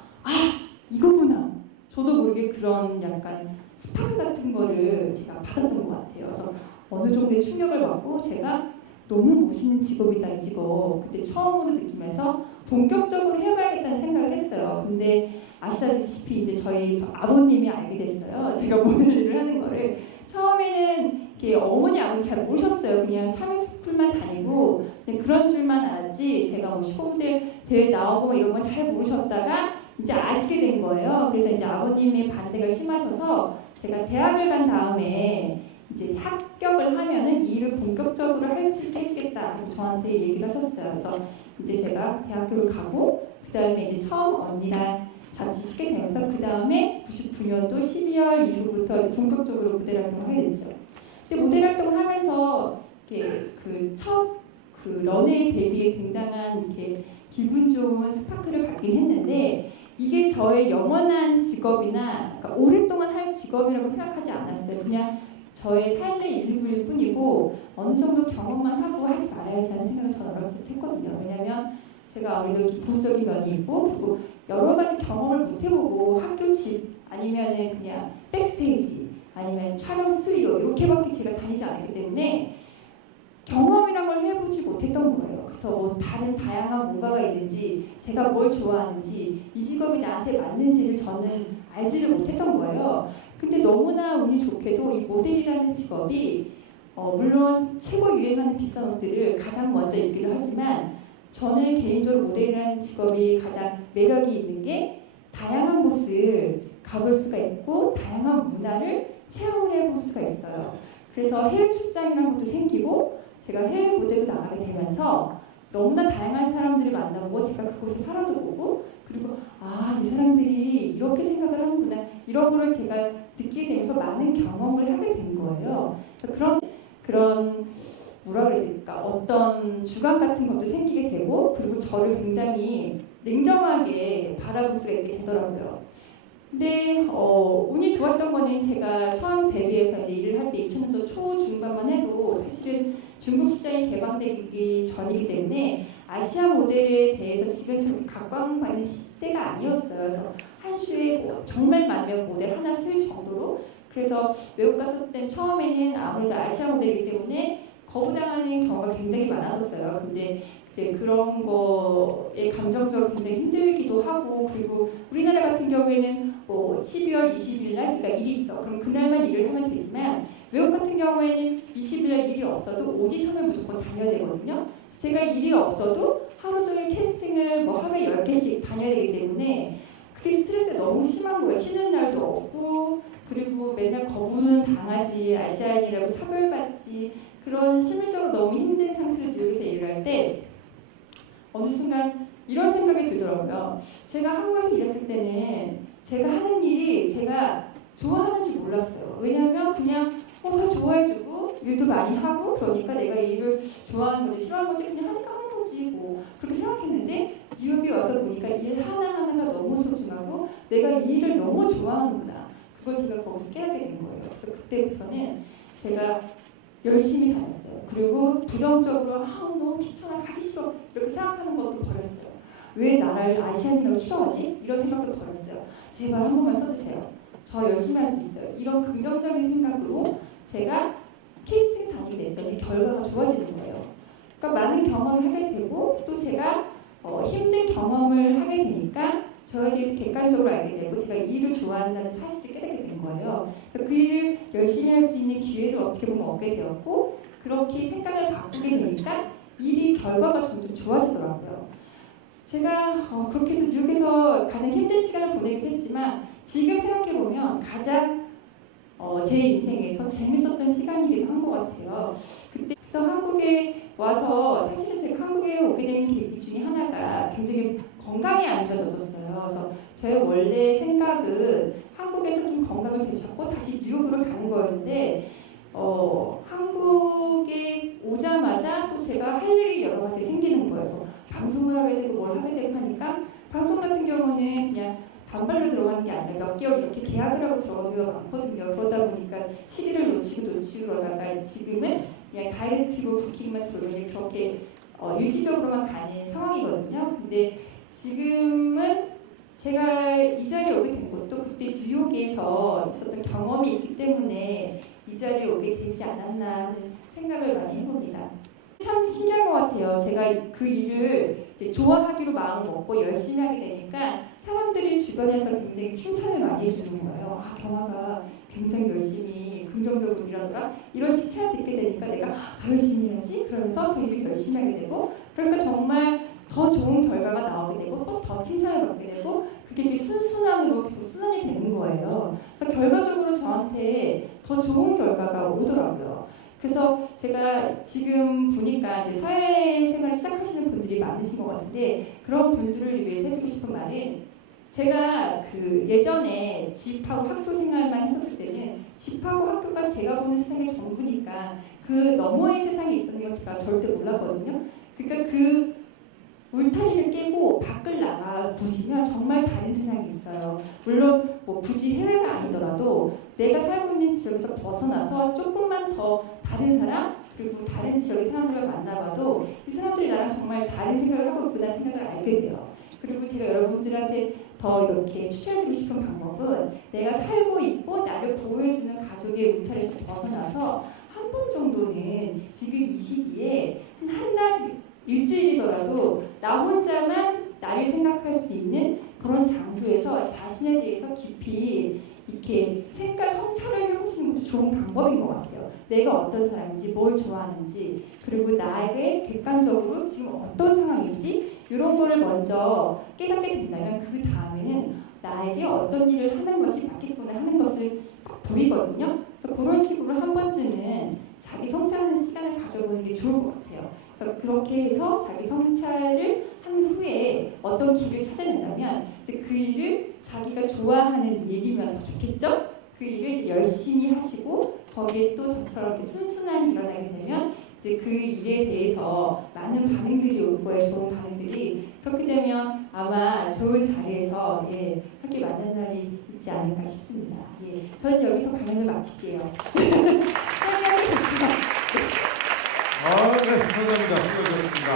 이거구나. 저도 모르게 그런 약간 스파크 같은 거를 제가 받았던 것 같아요. 그래서 어느 정도의 충격을 받고 제가 너무 멋있는 직업이다 이 직업. 그때 처음으로 느끼면서 본격적으로 해봐야겠다는 생각을 했어요. 근데 아시다시피 이제 저희 아버님이 알게 됐어요. 제가 모델 일을 하는 거를. 처음에는 이렇게 어머니 아버지 잘 모르셨어요. 그냥 차밍스쿨만 다니고 그런 줄만 알았지 제가 뭐 슈퍼모델 대회 나오고 이런 건 잘 모르셨다가 이제 아시게 된 거예요. 그래서 이제 아버님의 반대가 심하셔서 제가 대학을 간 다음에 이제 합격을 하면은 이 일을 본격적으로 할 수 있게 해주겠다. 저한테 얘기를 하셨어요. 그래서 이제 제가 대학교를 가고 그 다음에 이제 처음 언니랑 잠시 치게 되면서 그 다음에 99년도 12월 이후부터 본격적으로 모델 활동을 하게 됐죠. 근데 모델 활동을 하면서 그 첫 그 런웨이 데뷔에 굉장한 이렇게 기분 좋은 스파크를 받긴 했는데 이게 저의 영원한 직업이나 그러니까 오랫동안 할 직업이라고 생각하지 않았어요. 그냥 저의 삶의 일부일 뿐이고 어느 정도 경험만 하고 하지 말아야지 하는 생각을 저는 어렸을 때 했거든요. 왜냐하면 제가 아무래도 보수적인 면이 있고 그리고 여러 가지 경험을 못 해보고 학교 집 아니면은 그냥 백스테이지 아니면 촬영 스튜디오 이렇게밖에 제가 다니지 않았기 때문에 경험이란 걸 해보지 못했던 거예요. 그래서 뭐 다른 다양한 뭔가가 있는지 제가 뭘 좋아하는지 이 직업이 나한테 맞는지를 저는 알지를 못했던 거예요. 근데 너무나 운이 좋게도 이 모델이라는 직업이 물론 최고 유행하는 비싼 옷들을 가장 먼저 입기도 하지만 저는 개인적으로 모델이라는 직업이 가장 매력이 있는 게 다양한 곳을 가볼 수가 있고 다양한 문화를 체험을 해볼 수가 있어요. 그래서 해외 출장이라는 것도 생기고 제가 해외 무대도 나가게 되면서 너무나 다양한 사람들을 만나보고 제가 그곳에 살아도 보고 그리고 이 사람들이 이렇게 생각을 하는구나 이런 거를 제가 듣게 되면서 많은 경험을 하게 된 거예요. 그런 뭐라 그래야 될까 어떤 주관 같은 것도 생기게 되고 그리고 저를 굉장히 냉정하게 바라볼 수가 있게 되더라고요. 근데 운이 좋았던 거는 제가 처음 데뷔해서 이제 일을 할 때 2000년도 초중반만 해도 사실은 중국 시장이 개방되기 전이기 때문에 아시아 모델에 대해서 지금처럼 각광받는 시대가 아니었어요. 그래서 한 주에 정말 많은 모델 하나 쓸 정도로 그래서 외국 갔을 땐 처음에는 아무래도 아시아 모델이기 때문에 거부당하는 경우가 굉장히 많았었어요. 근데 이제 그런 거에 감정적으로 굉장히 힘들기도 하고 그리고 우리나라 같은 경우에는 뭐 12월 20일 날 네가 일이 있어. 그럼 그날만 일을 하면 되지만 외국 같은 경우에는 20일 날 일이 없어도 오디션을 무조건 다녀야 되거든요. 제가 일이 없어도 하루 종일 캐스팅을 뭐 하루에 10개씩 다녀야 되기 때문에 그게 스트레스가 너무 심한 거예요. 쉬는 날도 없고 그리고 맨날 거부는 당하지 아시아인이라고 차별받지 그런 심리적으로 너무 힘든 상태로 뉴욕에서 일을 할 때 어느 순간 이런 생각이 들더라고요. 제가 한국에서 일했을 때는 제가 하는 일이 제가 좋아하는지 몰랐어요. 왜냐하면 그냥 다 좋아해주고 일도 많이 하고 그러니까 내가 이 일을 좋아하는 건지 싫어하는 건지 그냥 하니까 하는 거지 뭐 그렇게 생각했는데 뉴욕에 와서 보니까 일 하나하나가 너무 소중하고 내가 이 일을 너무 좋아하는구나. 그걸 제가 거기서 깨닫게 된 거예요. 그래서 그때부터는 제가 열심히 다녔어요. 그리고 부정적으로 너무 귀찮아 가기 싫어 이렇게 생각하는 것도 버렸어요. 왜 나를 아시안이라고 싫어하지? 이런 생각도 버렸어요. 제발 한 번만 써주세요. 저 열심히 할 수 있어요. 이런 긍정적인 생각으로 제가 캐스팅 다니게 됐더니 결과가 좋아지는 거예요. 그러니까 많은 경험을 하게 되고 또 제가 힘든 경험을 하게 되니까 저에 대해서 객관적으로 알게 되고 제가 이 일을 좋아한다는 사실을 깨닫게 된 거예요. 그래서 그 일을 열심히 할 수 있는 기회를 어떻게 보면 얻게 되었고 그렇게 생각을 바꾸게 되니까 일이 결과가 점점 좋아지더라고요. 제가 그렇게 해서 뉴욕에서 가장 힘든 시간을 보내기도 했지만 지금 생각해보면 가장 제 인생에서 재밌었던 시간이기도 한 것 같아요. 그래서 한국에 와서 사실은 제가 한국에 오게 된 계기 중에 하나가 굉장히 건강이 안 좋아졌었어요. 그래서 저의 원래 생각은 한국에서 좀 건강을 되찾고 다시 뉴욕으로 가는 거였는데 한국에 오자마자 또 제가 할 일이 여러 가지 생기는 거예요. 그래서 방송을 하게 되고 뭘 하게 되고 하니까 방송 같은 경우는 그냥 단발로 들어가는 게 아니라 몇 개월 이렇게 계약을 하고 들어가는 경우가 많거든요. 그러다 보니까 시기를 놓치고 그러다가 지금은 그냥 다이렉트로 부킹만 들어오면 그렇게 일시적으로만 가는 상황이거든요. 근데 지금은 제가 이 자리에 오게 된 것도 그때 뉴욕에서 있었던 경험이 있기 때문에 이 자리에 오게 되지 않았나 하는 생각을 많이 해봅니다. 참 신기한 것 같아요. 제가 그 일을 이제 좋아하기로 마음을 먹고 열심히 하게 되니까 사람들이 주변에서 굉장히 칭찬을 많이 해주는 거예요. 경아가 굉장히 열심히 긍정적으로 일하더라. 이런 칭찬을 듣게 되니까 내가 더 열심히 해야지. 그러면서 더 일을 열심히 하게 되고 그러니까 정말 더 좋은 결과가 나오게 되고 또 더 칭찬을 받게 되고 그게 순순환으로 계속 순환이 되는 거예요. 그래서 결과적으로 저한테 더 좋은 결과가 오더라고요. 그래서 제가 지금 보니까 이제 사회생활을 시작하시는 분들이 많으신 것 같은데 그런 분들을 위해서 해주고 싶은 말은 제가 그 예전에 집하고 학교 생활만 했었을 때는 집하고 학교가 제 제가 보는 세상이 전부니까 그 너머의 세상이 있다는 걸 제가 절대 몰랐거든요. 그러니까 그 울타리를 깨고 밖을 나가 보시면 정말 다른 세상이 있어요. 물론 뭐 굳이 해외가 아니더라도 내가 살고 있는 지역에서 벗어나서 조금만 더 다른 사람 그리고 다른 지역의 사람들을 만나봐도 이 사람들이 나랑 정말 다른 생각을 하고 있구나 생각을 알게 돼요. 그리고 제가 여러분들한테 더 이렇게 추천해드리고 싶은 방법은 내가 살고 있고 나를 보호해주는 가족의 울타리에서 벗어나서 한 번 정도는 지금 이 시기에 한 달 일주일이더라도 나 혼자만 나를 생각할 수 있는 그런 장소에서 자신에 대해서 깊이 이렇게 성찰을 해보시는 것도 좋은 방법인 것 같아요. 내가 어떤 사람인지, 뭘 좋아하는지, 그리고 나에게 객관적으로 지금 어떤 상황인지 이런 거를 먼저 깨닫게 된다면 그 다음에는 나에게 어떤 일을 하는 것이 맞겠구나 하는 것을 보이거든요. 그래서 그런 식으로 한 번쯤은 자기 성찰하는 시간을 가져보는 게 좋을 것 같아요. 그래서 그렇게 해서 자기 성찰을 한 후에 어떤 길을 찾아낸다면 이제 그 일을 자기가 좋아하는 일이면 더 좋겠죠? 그 일을 이제 열심히 하시고 거기에 또 저처럼 이렇게 순순함이 일어나게 되면 이제 그 일에 대해서 많은 반응들이 올 거예요. 좋은 반응들이. 그렇게 되면 아마 좋은 자리에서 함께 만난 날이 있지 않을까 싶습니다. 저는 여기서 강연을 마칠게요. 네, 감사합니다. 수고하셨습니다.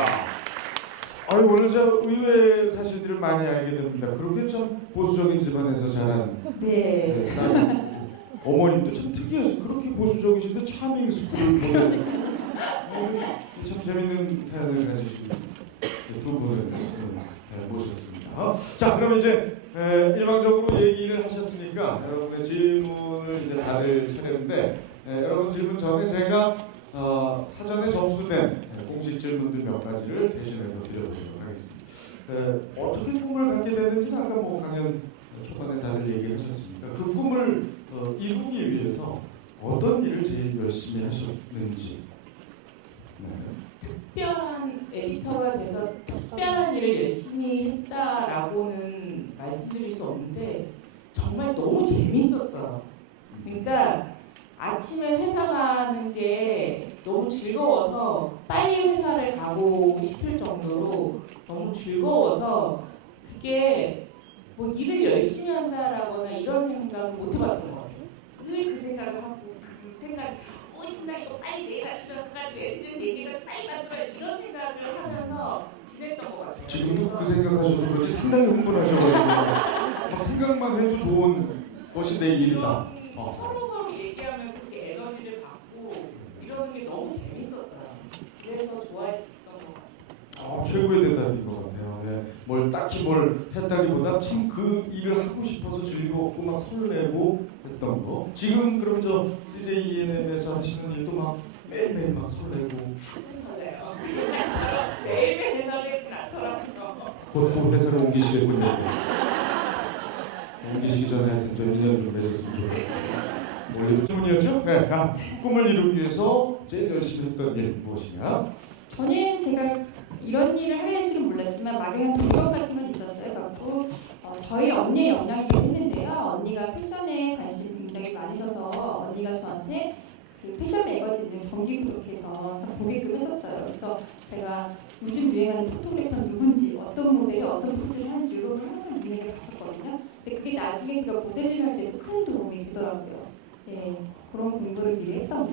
오늘 저 의외의 사실들을 많이 알게 됩니다. 그렇게 좀 보수적인 집안에서 자란 네. 어머님도 참 특이하시. 그렇게 보수적이신데 차밍 스쿨을 보내. 참 재밌는 사연을 가지신 두 분을 모셨습니다. 자, 그럼 이제 일방적으로 얘기를 하셨으니까 여러분의 질문을 이제 받을 차례인데 여러분 질문 전에 제가 사전에 접수된 공식 질문들 몇 가지를 대신해서 드려보도록 하겠습니다. 어떻게 꿈을 갖게 되는지는 아까 뭐 강연 초반에 다들 얘기를 하셨으니까 그 꿈을 이루기 위해서 어떤 일을 제일 열심히 하셨는지. 특별한 에디터가 돼서 특별한 일을 열심히 했다라고는 말씀드릴 수 없는데 정말 너무 재밌었어요. 그러니까 아침에 회사 가는 게 너무 즐거워서 빨리 회사를 가고 싶을 정도로 너무 즐거워서 그게 뭐 일을 열심히 한다라거나 이런 생각을 못 해봤던 것 같아요. 늘 그 생각을 하고 그 생각 신나 이거 빨리 내일 아침에 가지고 애들 얘기를 빨리 만들어 이런 생각을 하면서 지냈던 것 같아요. 지금도 그 생각하셔서 그런지 상당히 흥분하셔가지고 막 생각만 해도 좋은 것이 내 일이다. 서로 얘기하면서 그렇게 에너지를 받고 이러는 게 너무 재밌었어요. 그래서 좋아했던 것 같아요. 최고의 대답인 것 같아요. 뭘 딱히 뭘 했다기보다 참 그 일을 하고 싶어서 즐겁고 막 설레고 했던 거. 지금 그럼 저 CJENM에서 하시는 일도 막 매일매일 막 설레고. 설레요. 매일매일 설레진 않더라고요. 곧 또 회사를 옮기시겠군요. 옮기시기 전에 하여튼 저 인연 좀 맺었으면 좋겠어요. 원래 질문이었죠? 네. 꿈을 이루기 위해서 제일 열심히 했던 일 무엇이냐? 저는 제가 이런 일을 하게 될 줄은 몰랐지만 막연한 동경 같은 건 있었어요. 그래갖고 저희 언니의 영향이긴 했는데요. 언니가 패션에 관심이 굉장히 많으셔서 언니가 저한테 그 패션 매거진을 정기 구독해서 보게끔 했었어요. 그래서 제가 요즘 유행하는 포토그래퍼는 누군지, 어떤 모델이 어떤 포즈를 하는지 이런 걸 항상 유행해 봤었거든요. 근데 그게 나중에 제가 모델을 할 때도 큰 도움이 되더라고요. 그런 공부를 미리 했던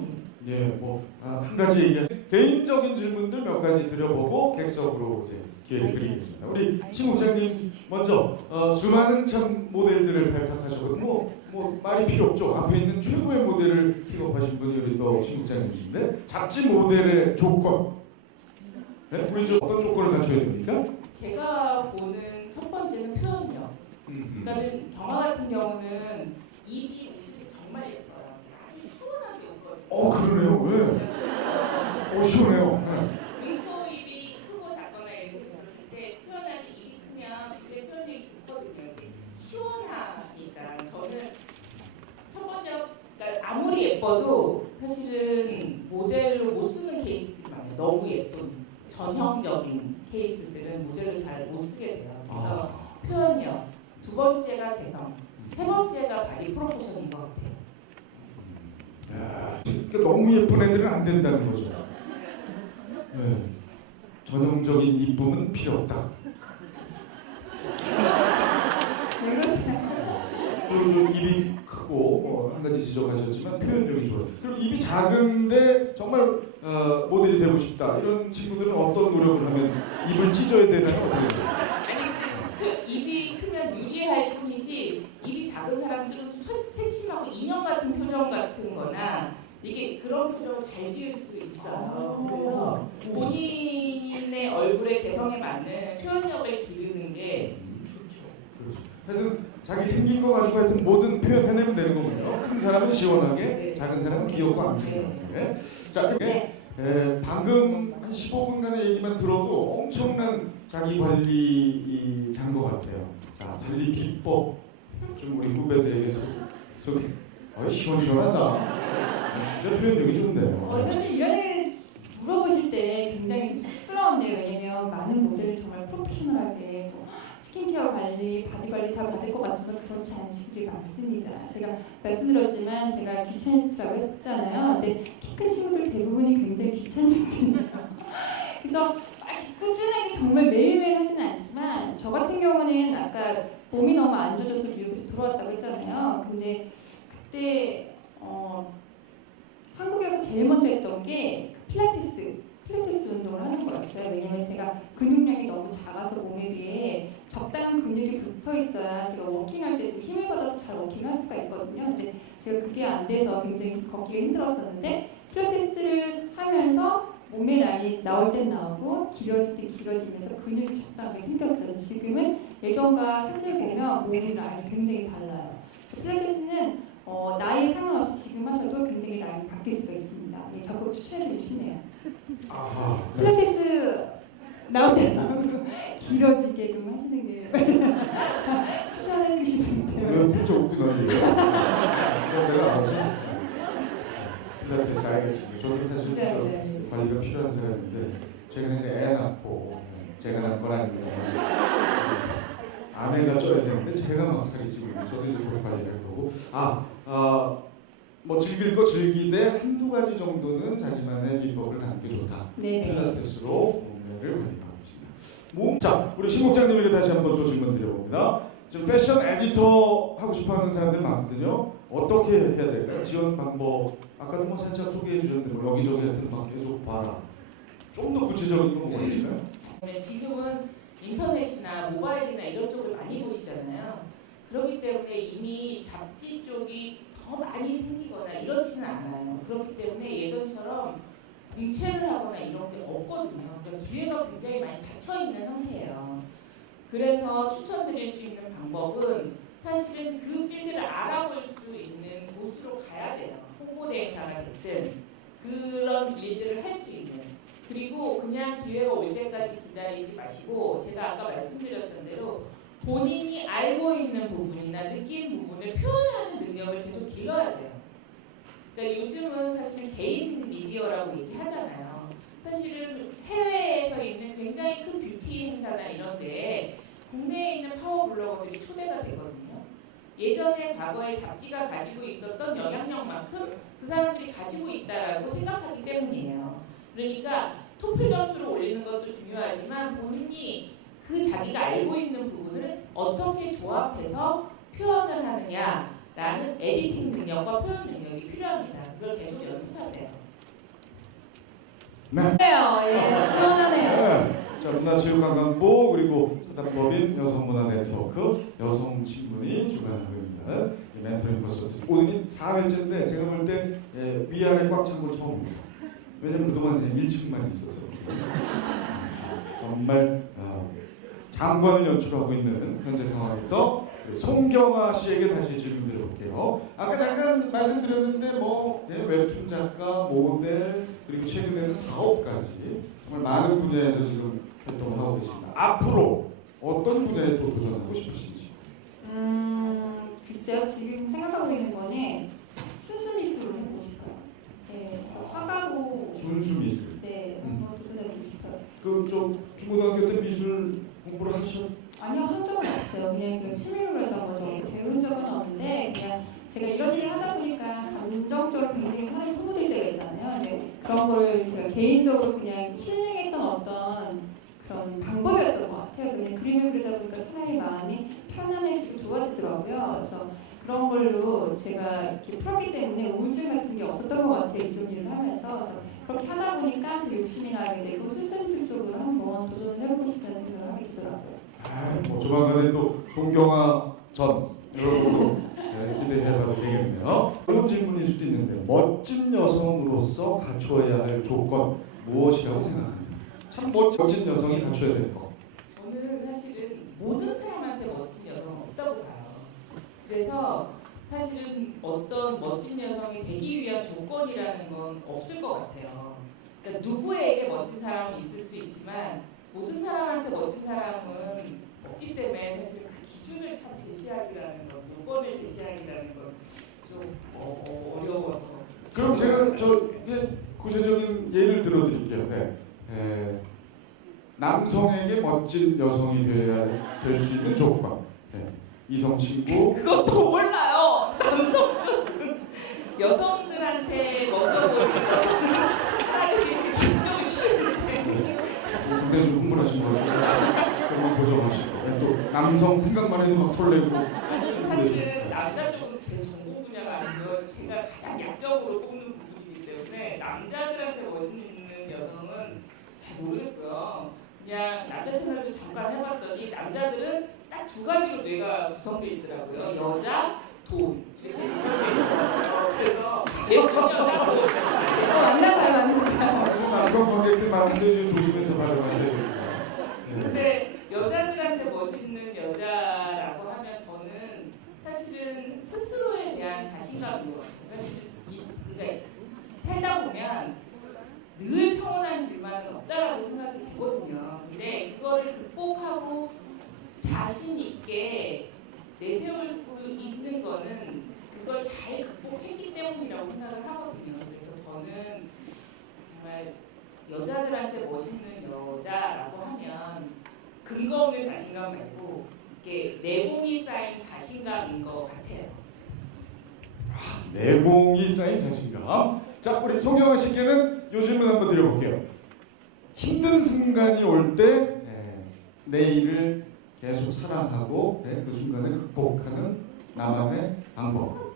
일이에요. 한 가지 얘기. 개인적인 질문들 몇 가지 드려보고 객석으로 이제 기회를 드리겠습니다. 우리 신 국장님 먼저 수많은 참 모델들을 발탁하셨고 뭐 말이 필요 없죠. 앞에 있는 최고의 모델을 픽업하신 분이 우리 또 신 국장님이신데 잡지 모델의 조건. 네? 우리 어떤 조건을 갖춰야 됩니까? 제가 보는 첫 번째는 표현력. 그러니까는 경화 같은 경우는 입이 정말 예뻐요. 아주 시원하게 웃거든요. 그러네요. 왜? 시원해요. 네. 눈코 입이 크고 작거나 이렇게 들었을 때 표현하기 입이 크면 그게 표현력이 좋거든요. 시원하니까 저는 첫 번째 그러니까 아무리 예뻐도 사실은 모델로 못 쓰는 케이스들이 많아요. 너무 예쁜 전형적인 케이스들은 모델로 잘 못 쓰게 돼요. 그래서 표현력. 두 번째가 개성. 세 번째가 바디 프로포션인 것 같아요. 그러니까 너무 예쁜 애들은 안 된다는 거죠. 네. 전형적인 이쁨은 필요 없다. 그리고 좀 입이 크고 한 가지 지적하셨지만 표현력이 좋아요. 그리고 입이 작은데 정말 모델이 되고 싶다. 이런 친구들은 어떤 노력을 하면 입을 찢어야 되나요? 아니 그 입이 크면 유리할 뿐이지 입이 작은 사람들은 새침하고 인형 같은 표정 같은 거나 이게 그런 표정을 잘 지을 수 있어요. 그래서 본인의 얼굴의 개성에 맞는 표현력을 기르는 게 좋죠. 하여튼 자기 생긴 거 가지고 하여튼 뭐든 표현해내면 되는 거군요. 큰 사람은 시원하게, 네. 작은 사람은 귀엽고 암묵하게. 자, 이렇게 방금 한 15분간의 얘기만 들어도 엄청난 자기 관리 잔것 같아요. 자, 관리 비법 좀 우리 후배들에게 소개. 시원시원하다. 진짜 표현력이 좋네요. 사실 이런 얘기 물어보실 때 굉장히 좀 쑥스러운데요. 왜냐면 많은 모델을 정말 프로페셔널하게 뭐 스킨케어 관리, 바디 관리 다 받을 것 같지만 그렇지 않은 친구들이 많습니다. 제가 말씀드렸지만 제가 귀차니스트라고 했잖아요. 근데 키 큰 친구들 대부분이 굉장히 귀차니스트예요. 그래서 꾸준하게 정말 매일매일 하지는 않지만 저 같은 경우는 아까 몸이 너무 안 좋아져서 미국에서 들어왔다고 했잖아요. 근데 그때 한국에서 제일 먼저 했던 게 필라테스 운동을 하는 거였어요. 왜냐면 제가 근육량이 너무 작아서 몸에 비해 적당한 근육이 붙어 있어야 제가 워킹할 때도 힘을 받아서 잘 워킹할 수가 있거든요. 근데 제가 그게 안 돼서 굉장히 걷기가 힘들었었는데 필라테스를 하면서 몸의 라인이 나올 땐 나오고 길어질 땐 길어지면서 근육이 적당하게 생겼어요. 지금은 예전과 사실 보면 몸의 라인이 굉장히 달라요. 필라테스는 나이에 상관없이 지금 하셔도 굉장히 라인이 바뀔 수가 있습니다. 예, 적극 추천해드리고 싶네요. 아하. 네. 필라테스 나올 때 길어지게 좀 하시는 게 추천해드리고 싶은데요. 왜 혼자 웃고 다니요? 내가 알아서 필라테스 알겠습니다. 저도 사실 좀 관리가 필요한 사람인데 최근에 이제 애 낳고 제가 낳은 건 아닙니다. 아내가 쪄야 되는데 제가 막 살이 찌고 있고 저도 이제 그걸 관리할 거고 뭐 즐길 거 즐기되 한두 가지 정도는 자기만의 비법을 갖는 게 좋다. 네. 필라테스로 몸매를 관리하고 있습니다. 자, 우리 신국장님에게 다시 한번 또 질문 드려봅니다. 지금 패션 에디터 하고 싶어하는 사람들 많거든요. 어떻게 해야 될까요? 지원 방법 아까도 뭐 살짝 소개해 주셨는데 뭐 여기저기 하여튼 막 계속 봐라. 좀 더 구체적인 건 뭐가 있을까요? 지금은 인터넷이나 모바일이나 이런 쪽을 많이 보시잖아요. 그렇기 때문에 이미 잡지 쪽이 더 많이 생기거나 이렇지는 않아요. 그렇기 때문에 예전처럼 공채를 하거나 이런 게 없거든요. 그러니까 기회가 굉장히 많이 닫혀 있는 상태예요. 그래서 추천드릴 수 있는 방법은 사실은 그 필드를 알아볼 수 있는 곳으로 가야 돼요. 홍보대행사가 됐든 그런 일들을 할 수 있는. 그리고 그냥 기회가 올 때까지 기다리지 마시고 제가 아까 말씀드렸던 대로 본인이 알고 있는 부분이나 느낀 부분을 표현하는 능력을 계속 길러야 돼요. 그러니까 요즘은 사실은 개인 미디어라고 얘기하잖아요. 사실은 해외에서 있는 굉장히 큰 뷰티 행사나 이런 데에 국내에 있는 파워 블로거들이 초대가 되거든요. 예전에 과거에 잡지가 가지고 있었던 영향력만큼 그 사람들이 가지고 있다라고 생각하기 때문이에요. 그러니까 토플 점수를 올리는 것도 중요하지만 본인이 그 자기가 알고 있는 부분을 어떻게 조합해서 표현을 하느냐라는 에디팅 능력과 표현 능력이 필요합니다. 그걸 계속 연습하세요. 네. 예, 시원하네요. 네. 자, 문화체육관광부 그리고 사단법인 여성문화네트워크 여성친분이 주관하고 있는 멘토링 컨설팅 오늘이 4회째인데 제가 볼 때 위아래 꽉 찬 거 처음입니다. 왜냐면 그동안 1층만 있어서 정말 장관을 연출하고 있는 현재 상황에서 송경아 씨에게 다시 질문 드려볼게요. 아까 잠깐 말씀드렸는데 웹툰 작가, 모델 그리고 최근에는 사업까지 정말 많은 분야에서 지금 활동을 하고 계십니다. 앞으로 어떤 분야에 또 도전하고 싶으신지? 글쎄요. 지금 생각하고 있는 거는 수수 미술을 해보고 싶어요. 네, 화가로 순수 미술. 네, 한번 도전해보고 싶어요. 그좀 중고등학교 때 미술 공부를 하셨? 아니요, 한 적은 없어요. 그냥 제가 취미로 했던 거죠. 배운 적은 없는데 그냥 제가 이런 일을 하다 보니까 감정적으로 굉장히 사람이 소모될 때가 그런 거를 제가 개인적으로 그냥 힐링했던 어떤 그런 방법이었던 것 같아요. 그래서 그냥 그림을 그리다 보니까 사람의 마음이 편안해지고 좋아지더라고요. 그래서 그런 걸로 제가 이렇게 풀었기 때문에 우울증 같은 게 없었던 것 같아요. 이쪽 일을 하면서. 그래서 그렇게 하다 보니까 그 욕심이 나게 되고 수술술 쪽으로 한번 도전을 해보고 싶다는 생각을 하게 되더라고요. 뭐 조만간에 또 송경화 전 여러분도 기대해봐도 되겠네요. 이런 질문일 수도 있는데 멋진 여성으로서 갖춰야 할 조건 무엇이라고 생각합니까? 참 멋진 여성이 갖춰야 될 거. 저는 사실은 모든 사람한테 멋진 여성은 없다고 봐요. 그래서 사실은 어떤 멋진 여성이 되기 위한 조건이라는 건 없을 것 같아요. 그러니까 누구에게 멋진 사람은 있을 수 있지만 모든 사람한테 멋진 사람은 없기 때문에 사실 그 기준을 참 제시하기라는 건, 요건을 제시하기라는 건 좀 어려워서. 그럼 제가 구체적인 예를 들어드릴게요. 네. 남성에게 멋진 여성이 될 수 있는 조건. 네. 이성 친구. 그것도 몰라요. 남성 쪽은 여성들한테 먼저 보이는 사람이 굉장히 쉬운데. 상당히 좀 흥분하신 것 같아요. 조금 고정하시고. 또 남성 생각만 해도 막 설레고. 사실은 남자 쪽은 제 전공 분야가 아니고요. 제가 가장 약점으로 꼽는 부분이기 때문에 남자들한테 멋있는 여성은 잘 모르겠고요. 그냥 남자 채널도 잠깐 해봤더니 남자들은 딱 두 가지로 뇌가 구성되어 있더라고요. 여자, 돈 이렇게 구성되어 그래서 예쁜 여자, 돈. 만나봐요. 남성 관객들 많은데 조심해서 발언하셔야 됩니다. 근데 여자들한테 멋있는 여자라고 하면 저는 사실은 스스로에 대한 자신감인 것 같아요. 그러니까 살다 보면 늘 평온한 길만은 없다라고 생각이 되거든요. 근데 그거를 극복하고 자신 있게 내세울 수 있는 거는 그걸 잘 극복했기 때문이라고 생각을 하거든요. 그래서 저는 정말 여자들한테 멋있는 여자라고 하면 근거 없는 자신감 말고 이게 내공이 쌓인 자신감인 것 같아요. 내공이 쌓인 자신감. 자, 우리 송경아 씨께는 요 질문 한번 드려볼게요. 힘든 순간이 올 때 내 일을 계속 사랑하고 그 순간을 극복하는 나만의 방법.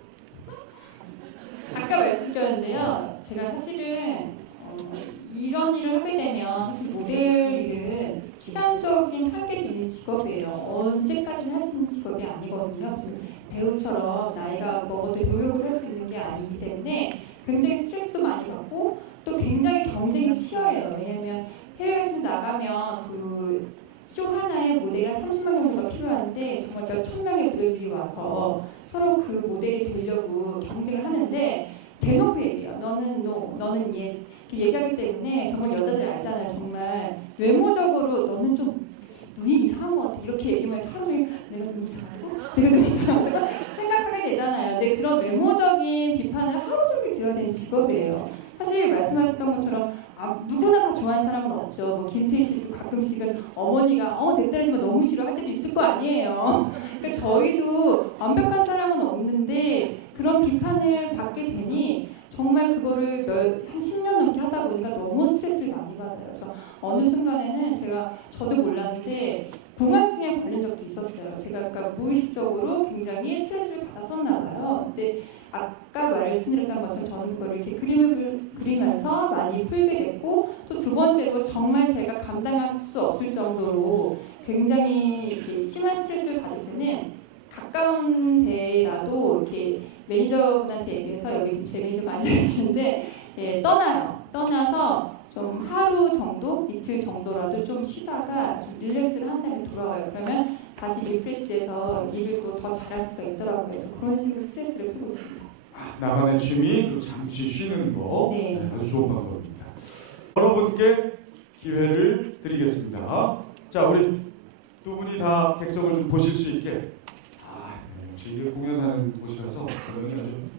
아까 말씀드렸는데요. 제가 사실은 이런 일을 하게 되면 사실 모델 일은 시간적인 한계도 있는 직업이에요. 언제까지나 할 수 있는 직업이 아니거든요. 지금 배우처럼 나이가 먹어도 노력을 할 수 있는 게 아니기 때문에 굉장히 스트레스도 많이 받고 또 굉장히 경쟁이 치열해요. 왜냐면 해외 같은 데 나가면 그 쇼 하나에 모델이 한 30명 정도가 필요한데 정말 몇천 명의 모델들이 와서 서로 그 모델이 되려고 경쟁을 하는데 대놓고 얘기해요. 너는 no, 너는 yes. 이렇게 얘기하기 때문에 정말 여자들 알잖아요. 정말 외모적으로 너는 좀 눈이 이상한 것 같아. 이렇게 얘기하면 하루 종일 내가 눈이 이상하다? 내가 눈이 이상하다? 생각하게 되잖아요. 근데 그런 외모적인 비판을 하루 종일 들어야 되는 직업이에요. 사실 말씀하셨던 것처럼 누구나 다 좋아하는 사람은 없죠. 뭐 김태희 씨도 가끔씩은 어머니가 내 딸이지만 너무 싫어할 때도 있을 거 아니에요. 그러니까 저희도 완벽한 사람은 없는데 그런 비판을 받게 되니 정말 그거를 한 10년 넘게 하다 보니까 너무 스트레스를 많이 받아요. 그래서 어느 순간에는 저도 몰랐는데 공황증에 걸린 적도 있었어요. 제가 아까 무의식적으로 굉장히 스트레스를 받았었나 봐요. 근데 아까 말씀드렸던 것처럼 저는 그걸 이렇게 그림을 그리면서 많이 풀게 됐고 또 두 번째로 정말 제가 감당할 수 없을 정도로 굉장히 이렇게 심한 스트레스를 받을 때는 가까운 데라도 이렇게 매니저분한테 얘기해서 여기 지금 제 매니저 앉아 계시는데 떠나요. 떠나서 좀 하루 정도, 이틀 정도라도 좀 쉬다가 좀 릴렉스를 한 다음에 돌아와요. 그러면 다시 리프레시돼서 일을 또 더 잘할 수가 있더라고요. 그래서 그런 식으로 스트레스를 풀고 있습니다. 나만의 취미, 그리고 잠시 쉬는 거. 네. 아주 좋은 방법입니다. 여러분께 기회를 드리겠습니다. 자, 우리 두 분이 다 객석을 좀 보실 수 있게. 이제 공연하는 곳이라서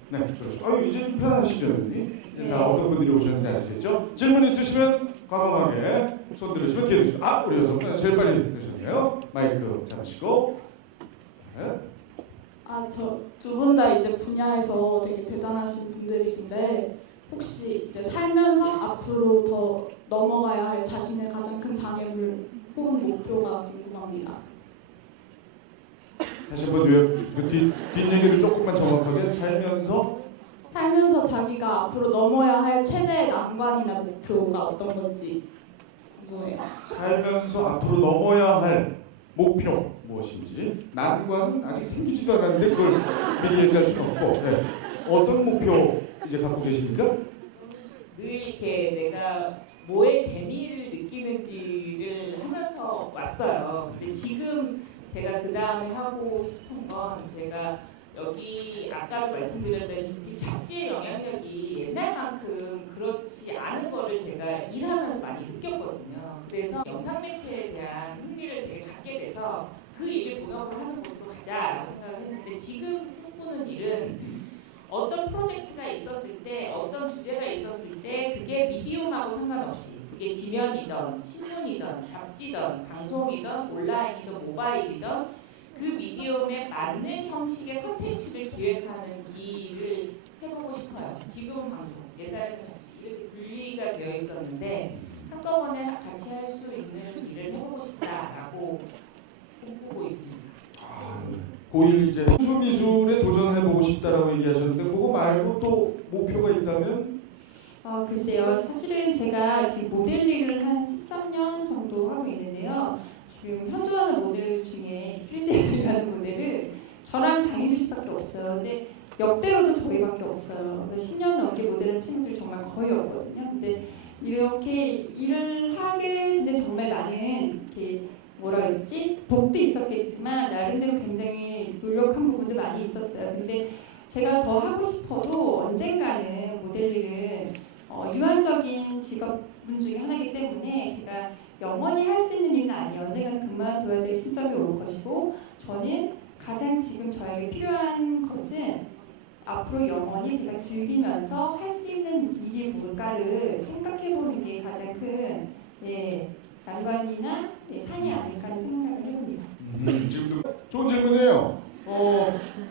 네, 그렇죠. 이제 좀 편하시죠, 여러분이? 이제 다 어떤 분들이 오셨는지 아시겠죠? 질문 있으시면 과감하게 손 들으시면 기회 드립니다. 우리 여성분 제일 빨리 되셨네요. 마이크 잡으시고. 네. 저 두 분 다 이제 분야에서 되게 대단하신 분들이신데 혹시 이제 살면서 앞으로 더 넘어가야 할 자신의 가장 큰 장애물 혹은 목표가 궁금합니다. 다시 한번 뒷얘기를 조금만 정확하게 살면서 자기가 앞으로 넘어야 할 최대의 난관이나 목표가 어떤 건지 궁금해요. 살면서 앞으로 넘어야 할 목표 무엇인지. 난관은 아직 생기지도 않았는데 그걸 미리 얘기할 수는 없고. 네. 어떤 목표 이제 갖고 계십니까? 늘 이렇게 내가 뭐에 재미를 느끼는지를 하면서 왔어요. 근데 지금 제가 그 다음에 하고 싶은 건 제가 여기 아까도 말씀드렸다시피 잡지의 영향력이 옛날만큼 그렇지 않은 거를 제가 일하면서 많이 느꼈거든요. 그래서 영상 매체에 대한 흥미를 되게 갖게 돼서 그 일을 본업으로 하는 곳으로 가자라고 생각을 했는데 지금 꿈꾸는 일은 어떤 프로젝트가 있었을 때 어떤 주제가 있었을 때 그게 미디움하고 상관없이 그게 지면이든 신문이든 잡지든 방송이든 온라인이든 모바일이든 그 미디엄에 맞는 형식의 콘텐츠를 기획하는 일을 해보고 싶어요. 지금은 방송, 옛날에는 잡지 이렇게 분리가 되어 있었는데 한꺼번에 같이 할 수 있는 일을 해보고 싶다라고 꿈꾸고 있습니다. 고1 이제 미술에 도전해보고 싶다라고 얘기하셨는데 그거 말고 또 목표가 있다면? 글쎄요. 사실은 제가 지금 모델 일을 한 13년 정도 하고 있는데요. 지금 현존하는 모델 중에 필드에서 일하는 모델은 저랑 장희주 씨밖에 없어요. 근데 역대로도 저희밖에 없어요. 10년 넘게 모델하는 친구들이 정말 거의 없거든요. 근데 이렇게 일을 하게 되는데 정말 나는 이렇게 뭐라 그러지? 복도 있었겠지만 나름대로 굉장히 노력한 부분도 많이 있었어요. 근데 제가 더 하고 싶어도 언젠가는 모델 일은 유한적인 직업군 중에 하나이기 때문에 제가 영원히 할 수 있는 일은 아니에요. 언젠가는 그만둬야 될 시점이 올 것이고 저는 가장 지금 저에게 필요한 것은 앞으로 영원히 제가 즐기면서 할 수 있는 일이 뭘까를 생각해보는 게 가장 큰 난관이나 산이 아닐까 하는 생각을 해봅니다. 지금도 좋은 질문이에요.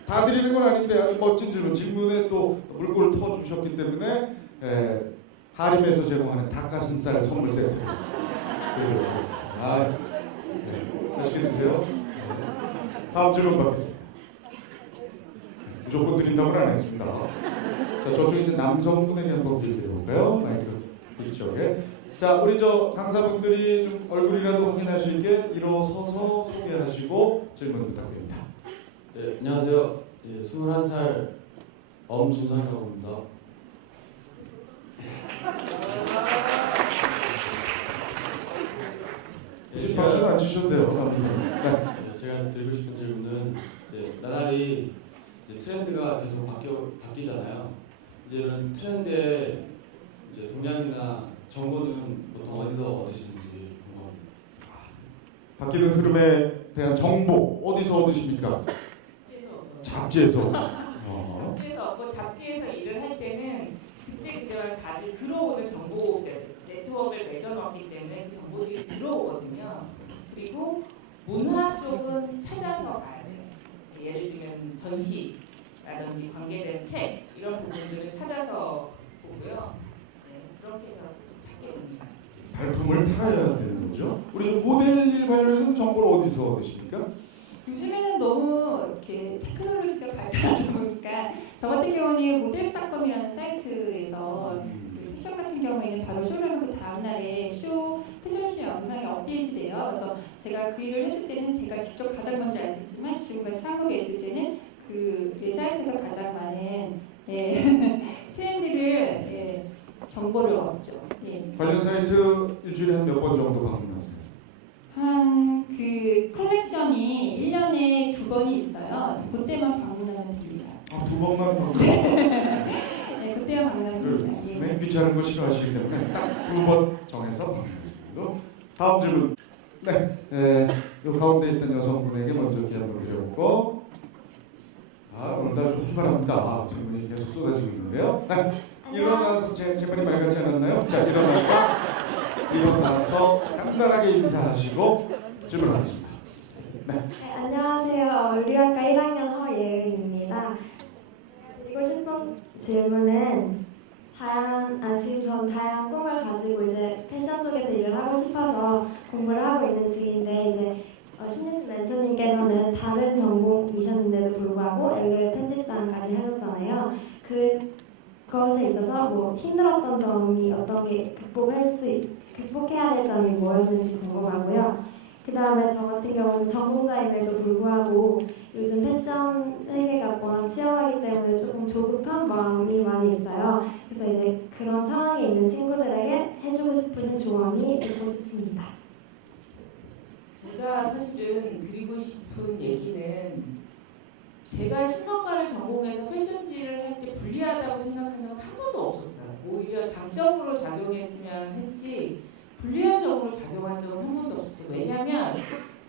다 드리는 건 아닌데 아주 멋진 질문. 질문에 또 물꼬를 터주셨기 때문에 하림에서 제공하는 닭가슴살 선물 세트. 맛있게 드세요. 다음 질문 받겠습니다. 무조건 드린다고는 안 했습니다. 자, 저쪽 이제 남성분에게 한번 드려볼까요? 마이크 이쪽에. 자, 우리 저 강사분들이 좀 얼굴이라도 확인할 수 있게 일어서서 소개하시고 질문 부탁드립니다. 네, 안녕하세요. 21살 엄준상이라고 합니다. 이제 박수는 안 치셔도 돼요. 제가 드리고 싶은 질문은 나날이 트렌드가 계속 바뀌잖아요. 이제는 트렌드에 동향이나 정보는 보통 어디서 얻으시는지 궁금합니다. 바뀌는 흐름에 대한 정보 어디서 얻으십니까? 잡지에서. 잡지에서 얻고 잡지에서 일을 할 때는 그때그때 다들 들어오는 정보 네트워크를 맺어놓기 때문에 그 정보들이 들어오거든요. 그리고 문화 쪽은 찾아서 가야 돼요. 예를 들면 전시라든지 관계된 책 이런 부분들은 찾아서 보고요. 그렇게 해서 찾게 됩니다. 발품을 팔아야 되는 거죠. 우리 저 모델 관련해서 정보를 어디서 얻으십니까? 요즘에는 너무 이렇게 테크놀로지가 발달하다 보니까 저 같은 경우는 모델닷컴이라는 사이트에서 패션 같은 경우에는 바로 쇼를 하고 다음 날에 패션쇼 영상이 업데이트돼요. 그래서 제가 그 일을 했을 때는 제가 직접 가장 먼저 알 수 있지만 지금까지 상업에 있을 때는 그 사이트에서 가장 많은 트렌드를 정보를 얻죠. 관련 사이트 일주일에 한 몇 번 정도 방문하세요? 그 컬렉션이 1년에 2번이 있어요. 그때만 방문하면 됩니다. 2번만 방문. 네, 그때만 방문하면 됩니다. 맨 귀찮은 거 싫어하시기 때문에 딱 2번 정해서 방문하시고. 다음 질문. 요 가운데 있던 여성분에게 먼저 기회 한번 드려보고. 오늘 아주 활발합니다. 질문이 계속 쏟아지고 있는데요. 일어나서 제 말이 말 같지 않았나요? 자, 일어나서 간단하게 인사하시고 질문하겠습니다. 안녕하세요. 의류학과 1학년 허예은입니다. 드리고 싶은 질문은 다양한 지금 전 다양한 꿈을 가지고 이제 패션 쪽에서 일을 하고 싶어서 공부를 하고 있는 중인데 이제 신예진 멘토님께서는 다른 전공이셨는데도 불구하고 LA 편집장까지 하셨잖아요. 그것에 있어서 뭐 힘들었던 점이 어떤 게 극복해야 될 점이 뭐였는지 궁금하고요. 그 다음에 저 같은 경우는 전공자임에도 불구하고 요즘 패션 세계가 워낙 치열하기 때문에 조금 조급한 마음이 많이 있어요. 그래서 이제 그런 상황에 있는 친구들에게 해주고 싶으신 조언이 듣고 싶습니다. 제가 사실은 드리고 싶은 얘기는 제가 신문과를 전공해서 패션지를 할 때 불리하다고 생각한 적은 한 번도 없었어요. 오히려 장점으로 작용했으면 했지 불리한 점으로 작용한 적은 한 번도 없었어요. 왜냐하면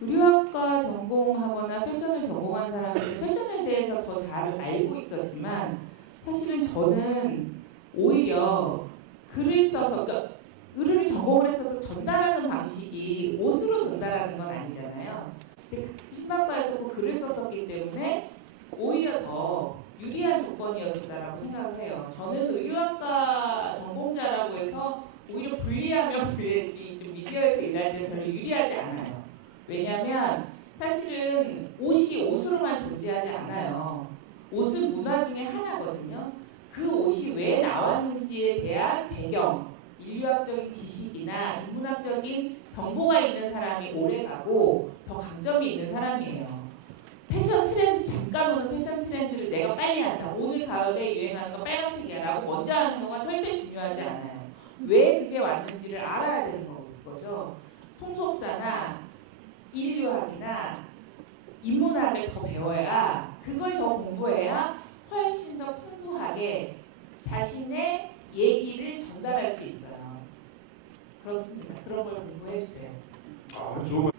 의류학과 전공하거나 패션을 전공한 사람들은 패션에 대해서 더 잘 알고 있었지만 사실은 저는 오히려 글을 써서 그러니까 의류를 전공을 해서도 전달하는 방식이 옷으로 전달하는 건 아니잖아요. 근데 신문과에서도 글을 썼었기 때문에 오히려 더 유리한 조건이었다라고 생각을 해요. 저는 의류학과 전공자라고 해서 오히려 불리하면 불리하지 좀 미디어에서 일할 때 별로 유리하지 않아요. 왜냐하면 사실은 옷이 옷으로만 존재하지 않아요. 옷은 문화 중에 하나거든요. 그 옷이 왜 나왔는지에 대한 배경, 인류학적인 지식이나 인문학적인 정보가 있는 사람이 오래가고 더 강점이 있는 사람이에요. 패션 트렌드, 잠깐 오는 패션 트렌드를 내가 빨리 한다. 오늘 가을에 유행하는 거 빨간색이야 라고 먼저 하는 거가 절대 중요하지 않아요. 왜 그게 왔는지를 알아야 되는 거죠. 풍속사나 인류학이나 인문학을 더 배워야 그걸 더 공부해야 훨씬 더 풍부하게 자신의 얘기를 전달할 수 있어요. 그렇습니다. 그런 걸 공부해 주세요. 아, 좋은.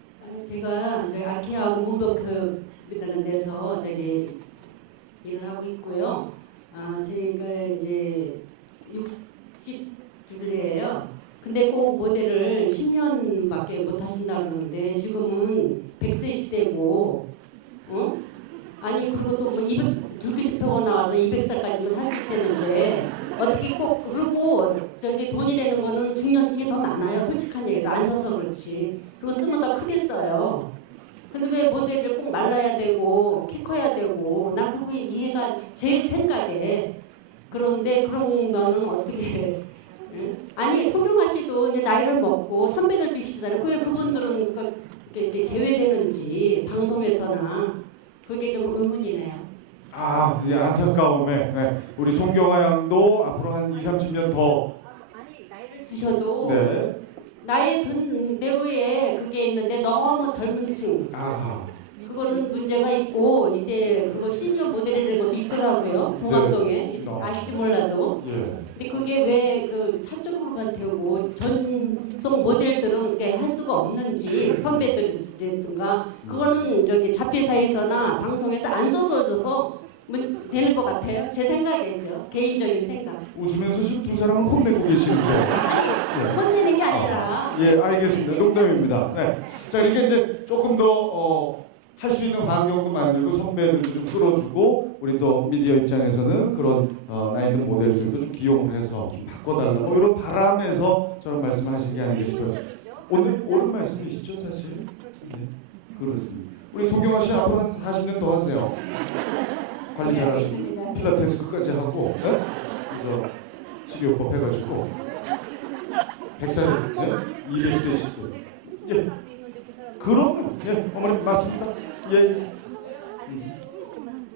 제가 이제 아키아 문법급이라는 데서 저기 일을 하고 있고요. 저희가 이제 62예요. 근데 꼭 모델을 10년밖에 못 하신다는데 지금은 100세 시대고, 아니 그리고 또뭐 줄기스표가 나와서 200살까지도 사실 되는데 어떻게 꼭 그러고 저기 돈이 되는 거는 중년층이 더 많아요. 솔직한 얘기도 안 써서 그렇지. 그리고 쓰면 더 크게 써요. 근데 왜 모델을 꼭 말라야 되고 키 커야 되고 난 그게 이해가 제 생각에 그런데 그런 거는 어떻게 아니 송경아 씨도 이제 나이를 먹고 선배들도 있으시잖아요. 왜 그분들은 이제 제외되는지 방송에서나 그게 좀 의문이네요. 아, 예, 안타까움에 네. 우리 송경아 양도 앞으로 한 20-30년 더 아니 나이를 주셔도 네. 나이 든 대로에 그게 있는데 너무 젊은 층 아하. 그거는 문제가 있고 이제 그거 시니어 모델이라는 것도 있더라고요. 동학동에 네. 아실지 몰라도 예. 근데 그게 왜 그 사적으로만 되고 전속 모델들은 그렇게 할 수가 없는지 선배들이라든가 그거는 저기 잡지사에서나 방송에서 안 써줘서 되는 것 같아요. 제 생각이죠. 개인적인 생각. 웃으면서 지금 두 사람을 혼내고 계시는데. 아니 혼내는 게 아니라. 예, 알겠습니다. 농담입니다. 네. 자, 이게 이제 조금 더 할 수 있는 환경도 만들고 선배들도 좀 끌어주고 우리 또 미디어 입장에서는 그런 나이 든 모델들도 좀 기용을 해서 좀 바꿔달라고 이런 바람에서 저런 말씀을 하신 게 아닌가 싶어요. 오늘 옳은 말씀이시죠, 사실? 네, 그렇습니다. 우리 송경아 씨 앞으로 한 40년 더 하세요. 관리 잘하시고 필라테스 끝까지 하고, 네? 그래서 식이요법 해가지고 100살, 네? 200세시고, 예, 그럼, 예, 어머니 맞습니다. 예.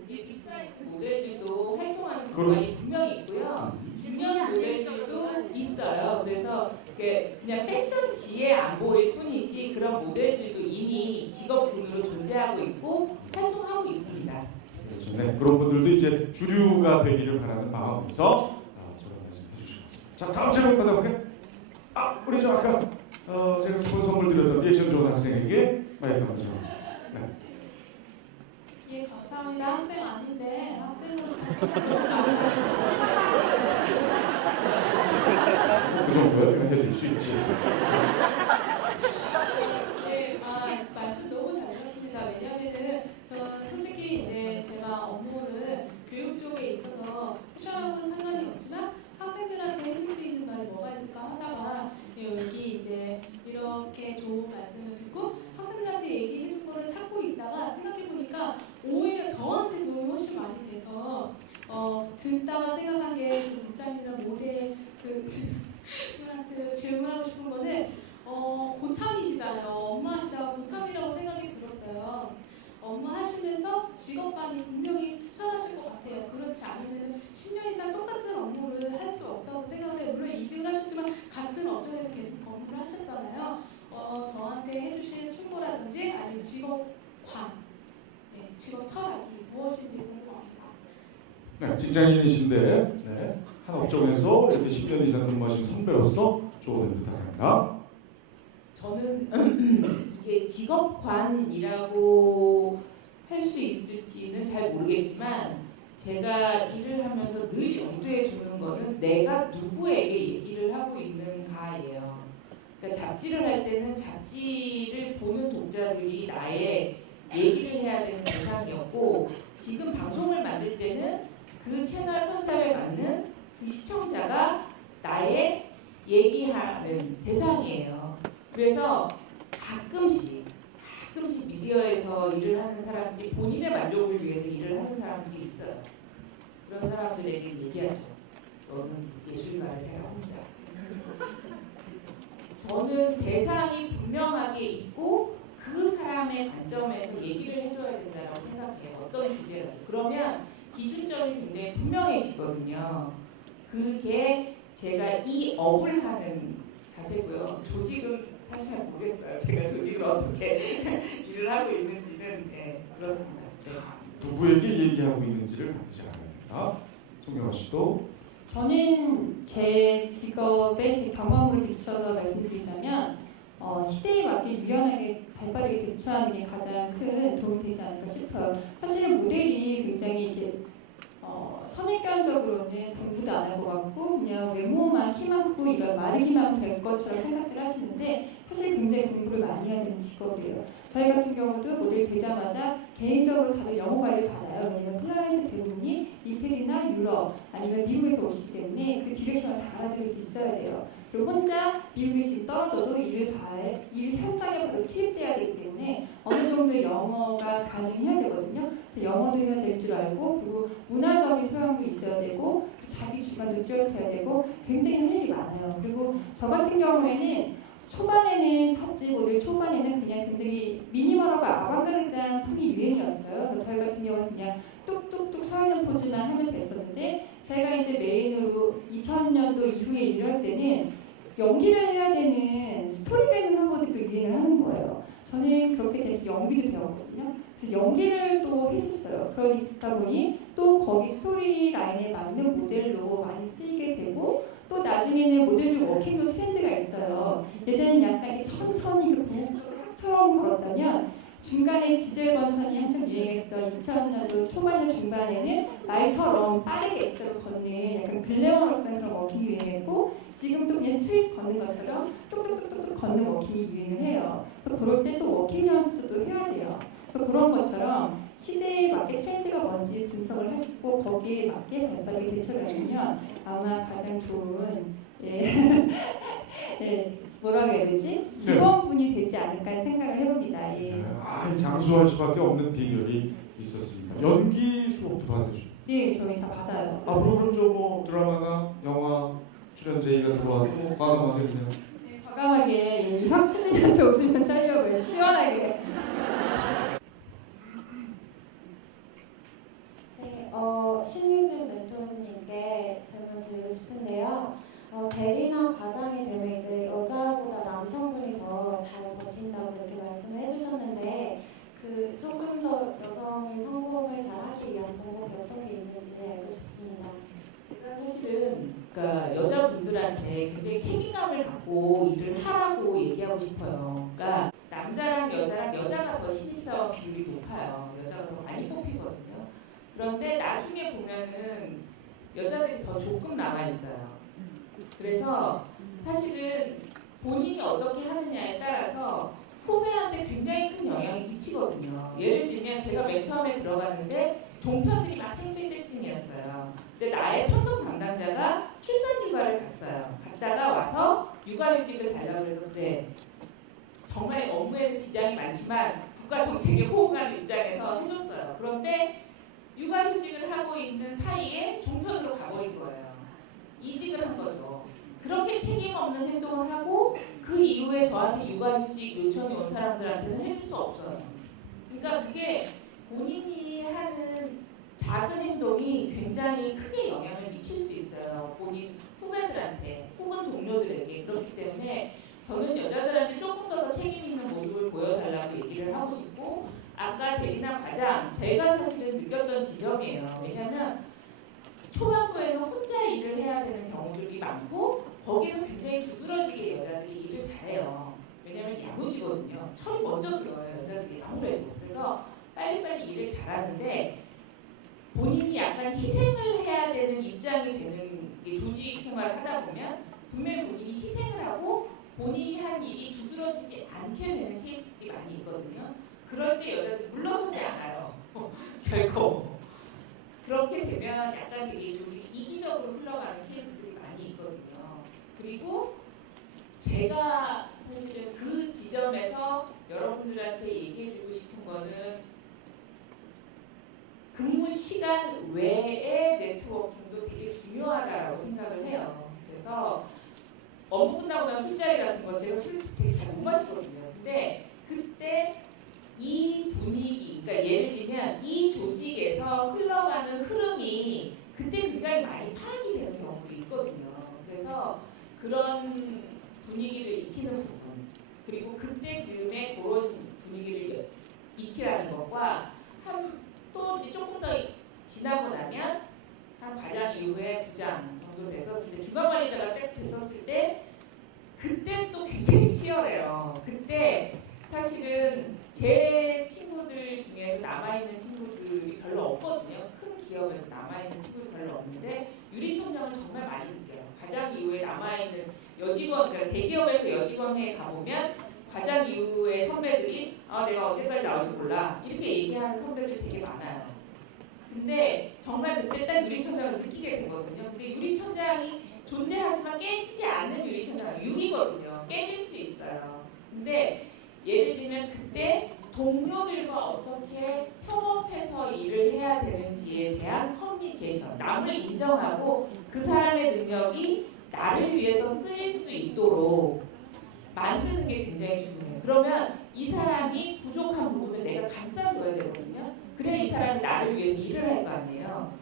빅사이즈 모델들도 활동하는 그렇죠. 경우가 분명히 있고요. 중년 모델들도 있어요. 그래서 그냥 패션지에 안 보일 뿐이지 그런 모델들도 이미 직업군으로 존재하고 있고 활동하고 있습니다. 그렇죠. 네, 그런 분들도 이제 주류가 되기를 바라는 마음에서 저런 말씀 해주신 것 같습니다. 자, 다음 질문 받아볼게요. 우리 저 아까 제가 기본 선물 드렸던 리액션 좋은 학생에게 마이크 한번 줘. 네. 예, 감사합니다. 학생 아닌데 학생으로 그 정도요? 해줄 수 있지. 예, 말씀 너무 잘 하셨습니다. 왜냐하면은 저는 솔직히 이제 제가 업무를 교육 쪽에 있어서 패션하고는 상관이 없지만 학생들한테 해줄 수 있는 직업관이 분명히 투철하실 것 같아요. 그렇지 않으면 10년 이상 똑같은 업무를 할 수 없다고 생각을 해요. 물론 이직을 하셨지만 같은 업종에서 계속 업무를 하셨잖아요. 저한테 해주실 충고라든지 아니면 직업관, 직업 철학이 무엇인지 궁금합니다. 네, 직장인이신데 네, 한 업종에서 이렇게 10년 이상 근무하신 선배로서 조언을 부탁합니다. 저는 이게 직업관이라고 할 수 있을지는 잘 모르겠지만 제가 일을 하면서 늘 염두에 두는 거는 내가 누구에게 얘기를 하고 있는가예요. 그러니까 잡지를 할 때는 잡지를 보는 독자들이 나의 얘기를 해야 되는 대상이었고 지금 방송을 만들 때는 그 채널 컨셉에 맞는 그 시청자가 나의 얘기하는 대상이에요. 그래서 가끔씩 미디어에서 일을 하는 사람들이 본인의 만족을 위해서 일을 하는 사람들이 있어요. 그런 사람들에게 얘기하죠. 너는 예술가를 해라 혼자. 저는 대상이 분명하게 있고 그 사람의 관점에서 얘기를 해줘야 된다고 생각해요. 어떤 주제라도. 그러면 기준점이 굉장히 분명해지거든요. 그게 제가 이 업을 하는 자세고요. 조직은 사실 잘 모르겠어요. 제가 조직을 어떻게 일을 하고 있는지는 그렇습니다. 네. 누구에게 얘기하고 있는지를 알지 않아야 됩니다. 송경아 씨도. 저는 제 직업에 제 경험으로 비춰서 말씀드리자면 시대에 맞게 유연하게 발빠르게 대처하는 게 가장 큰 도움이 되지 않을까 싶어요. 사실은 모델이 굉장히 이렇게 선입견적으로는 공부도 안 할 것 같고 그냥 외모만 키 많고 이런 마르기만 될 것처럼 생각을 하시는데 사실 굉장히 공부를 많이 해야 되는 직업이에요. 저희 같은 경우도 모델 되자마자 개인적으로 다들 영어 과외를 받아요. 왜냐면 클라이언트 대부분이 이태리나 유럽 아니면 미국에서 오시기 때문에 그 디렉션을 다 알아들을 수 있어야 돼요. 그리고 혼자 미국에 지금 떨어져도 일 현장에 바로 투입돼야 되기 때문에 어느 정도 영어가 가능해야 되거든요. 그래서 영어도 해야 될 줄 알고 그리고 문화적인 소양도 있어야 되고 자기 주관도 뚜렷해야 되고 굉장히 할 일이 많아요. 그리고 저 같은 경우에는 초반에는 잡지 모델 초반에는 그냥 굉장히 미니멀하고 아방가르드한 룩이 유행이었어요. 그래서 저희 같은 경우는 그냥 뚝뚝뚝 서 있는 포즈만 하면 됐었는데 제가 이제 메인으로 2000년도 이후에 일을 할 때는 연기를 해야 되는 스토리가 있는 화보들도 유행을 하는 거예요. 저는 그렇게 돼서 연기도 배웠거든요. 그래서 연기를 또 했었어요. 그러다 보니 또 거기 스토리 라인에 맞는 모델로 많이 쓰이게 되고 또 나중에는 모델들 워킹도 트렌드가 있어요. 예전에는 약간 이렇게 천천히 흙처럼 걸었다면 중간에 지젤건천이 한참 유행했던 2000년도 초반이나 중반에는 말처럼 빠르게 X로 걷는 약간 글래머러스한 그런 워킹이 유행했고 지금도 그냥 스트레이트 걷는 것처럼 뚝뚝뚝뚝 걷는 워킹이 유행을 해요. 그래서 그럴 때 또 워킹 연습도 해야 돼요. 그래서 그런 것처럼 시대에 맞게 트렌드가 뭔지 분석을 하시고 거기에 맞게 발빠르게 대처를 하시면 아마 가장 좋은 뭐라 그래야 되지? 직원분이 되지 않을까 생각을 해봅니다. 네, 장수할 수밖에 없는 비결이 있었습니다. 연기 수업도 받으시죠? 네, 저희 다 받아요. 앞으로 그럼 뭐 드라마나 영화 출연 제의가 들어와도 과감하게 그냥 과감하게 확 찢으면서 웃으면서 하려고요. 시원하게. 신유진 멘토님께 질문 드리고 싶은데요. 대리나 과장이 되면 이제 여자보다 남성분이 더 잘 버틴다고 이렇게 말씀을 해주셨는데 그 조금 더 여성이 성공을 잘하기 위한 방법이 어떤 게 있는지 알고 싶습니다. 제가 사실은 그러니까 여자분들한테 굉장히 책임감을 갖고 일을 하라고 얘기하고 싶어요. 그러니까 남자랑 여자가 더 신입사원 비율이 높아요. 여자가 더 많이 뽑히거든요. 그런데 나중에 보면은 여자들이 더 조금 남아 있어요. 그래서 사실은 본인이 어떻게 하느냐에 따라서 후배한테 굉장히 큰 영향이 미치거든요. 예를 들면 제가 맨 처음에 들어갔는데 종편들이 막 생길 때쯤이었어요. 근데 나의 편성 담당자가 출산휴가를 갔어요. 갔다가 와서 육아휴직을 달라고 해서 그래. 정말 업무에는 지장이 많지만 국가 정책에 호응하는 입장에서 해줬어요. 그런데 육아휴직을 하고 있는 사이에 종편으로 가버린 거예요. 이직을 한 거죠. 그렇게 책임 없는 행동을 하고 그 이후에 저한테 육아휴직 요청이 온 사람들한테는 해줄 수 없어요. 그러니까 그게 본인이 하는 작은 행동이 굉장히 크게 영향을 미칠 수 있어요. 본인 후배들한테 혹은 동료들에게. 그렇기 때문에 저는 여자들한테 조금 더 책임 있는 모습을 보여달라고 얘기를 하고 싶고, 아까 대리나 과장 제가 사실은 느꼈던 지점이에요. 왜냐하면 초반부에는 혼자 일을 해야 되는 경우들이 많고 거기서 굉장히 두드러지게 여자들이 일을 잘해요. 왜냐하면 야무지거든요. 철이 먼저 들어요, 여자들이 아무래도. 그래서 빨리빨리 일을 잘하는데 본인이 약간 희생을 해야 되는 입장이 되는 게 조직 생활을 하다 보면 분명히 본인이 희생을 하고 본인이 한 일이 두드러지지 않게 되는 케이스들이 많이 있거든요. 그럴 때 여자들이 물러서지 않아요. 결코. 그렇게 되면 약간 되게 조직이 이기적으로 흘러가는 케이스들이 많이 있거든요. 그리고 제가 사실은 그 지점에서 여러분들한테 얘기해주고 싶은 거는 근무 시간 외의 네트워킹도 되게 중요하다고 생각을 해요. 그래서 업무 끝나고 난 술자리 같은 거 제가 술 되게 잘 못 마시거든요. 근데 그때 이 분위기, 그러니까 예를 들면 이 조직에서 흘러가는 흐름이 그때 굉장히 많이 파악이 되는 경우도 있거든요. 그래서 그런 분위기를 익히는 부분, 그리고 그때 즈음에 그런 분위기를 익히라는 것과 또 이제 조금 더 지나고 나면 한 과장 이후에 부장 정도 됐었을 때, 중간 관리자가 딱 됐었을 때 그때 또 굉장히 치열해요. 그때 사실은 제 친구들 중에서 남아있는 친구들이 별로 없거든요. 큰 기업에서 남아있는 친구들이 별로 없는데 유리천장을 정말 많이 느껴요. 과장 이후에 남아있는 여직원, 그러니까 대기업에서 여직원에 가보면 과장 이후의 선배들이 내가 언제까지 나올지 몰라 이렇게 얘기하는 선배들이 되게 많아요. 근데 정말 그때 딱 유리천장을 느끼게 되거든요. 근데 유리천장이 존재하지만 깨지지 않는 유리천장은 육이거든요. 깨질 수 있어요. 근데 예를 들면 그때 동료들과 어떻게 협업해서 일을 해야 되는지에 대한 커뮤니케이션, 남을 인정하고 그 사람의 능력이 나를 위해서 쓰일 수 있도록 만드는 게 굉장히 중요해요. 그러면 이 사람이 부족한 부분을 내가 감싸줘야 되거든요. 그래야 이 사람이 나를 위해서 일을 할 거 아니에요.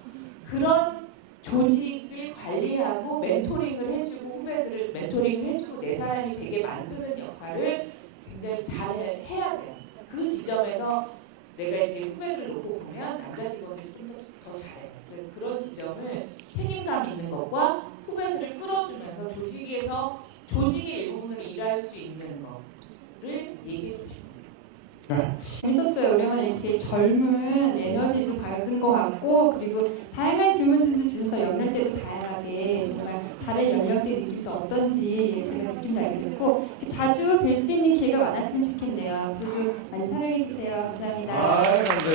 그런 조직을 관리하고 멘토링을 해주고 후배들을 멘토링을 해주고 내 사람이 되게 만드는 역할을 굉장히 잘 해야 돼요. 그 지점에서 내가 이렇게 후배를 놓고 보면 남자 직원들이 좀 더 잘해요. 그래서 그런 지점을 책임감 있는 것과 후배들을 끌어주면서 조직에서 조직의 일부분을 일할 수 있는 거를 얘기해 주시면 재밌었어요. 오랜만에 이렇게 젊은 에너지도 밝은 것 같고, 그리고 다양한 질문들도 주셔서 연령대도 다양하게 정말 다른 연령대 느낌도 어떤지 제가 느낌도 알게 됐고, 자주 뵐 수 있는 기회가 많았으면 좋겠네요. 앞으로도 많이 사랑해주세요. 감사합니다. 감사합니다.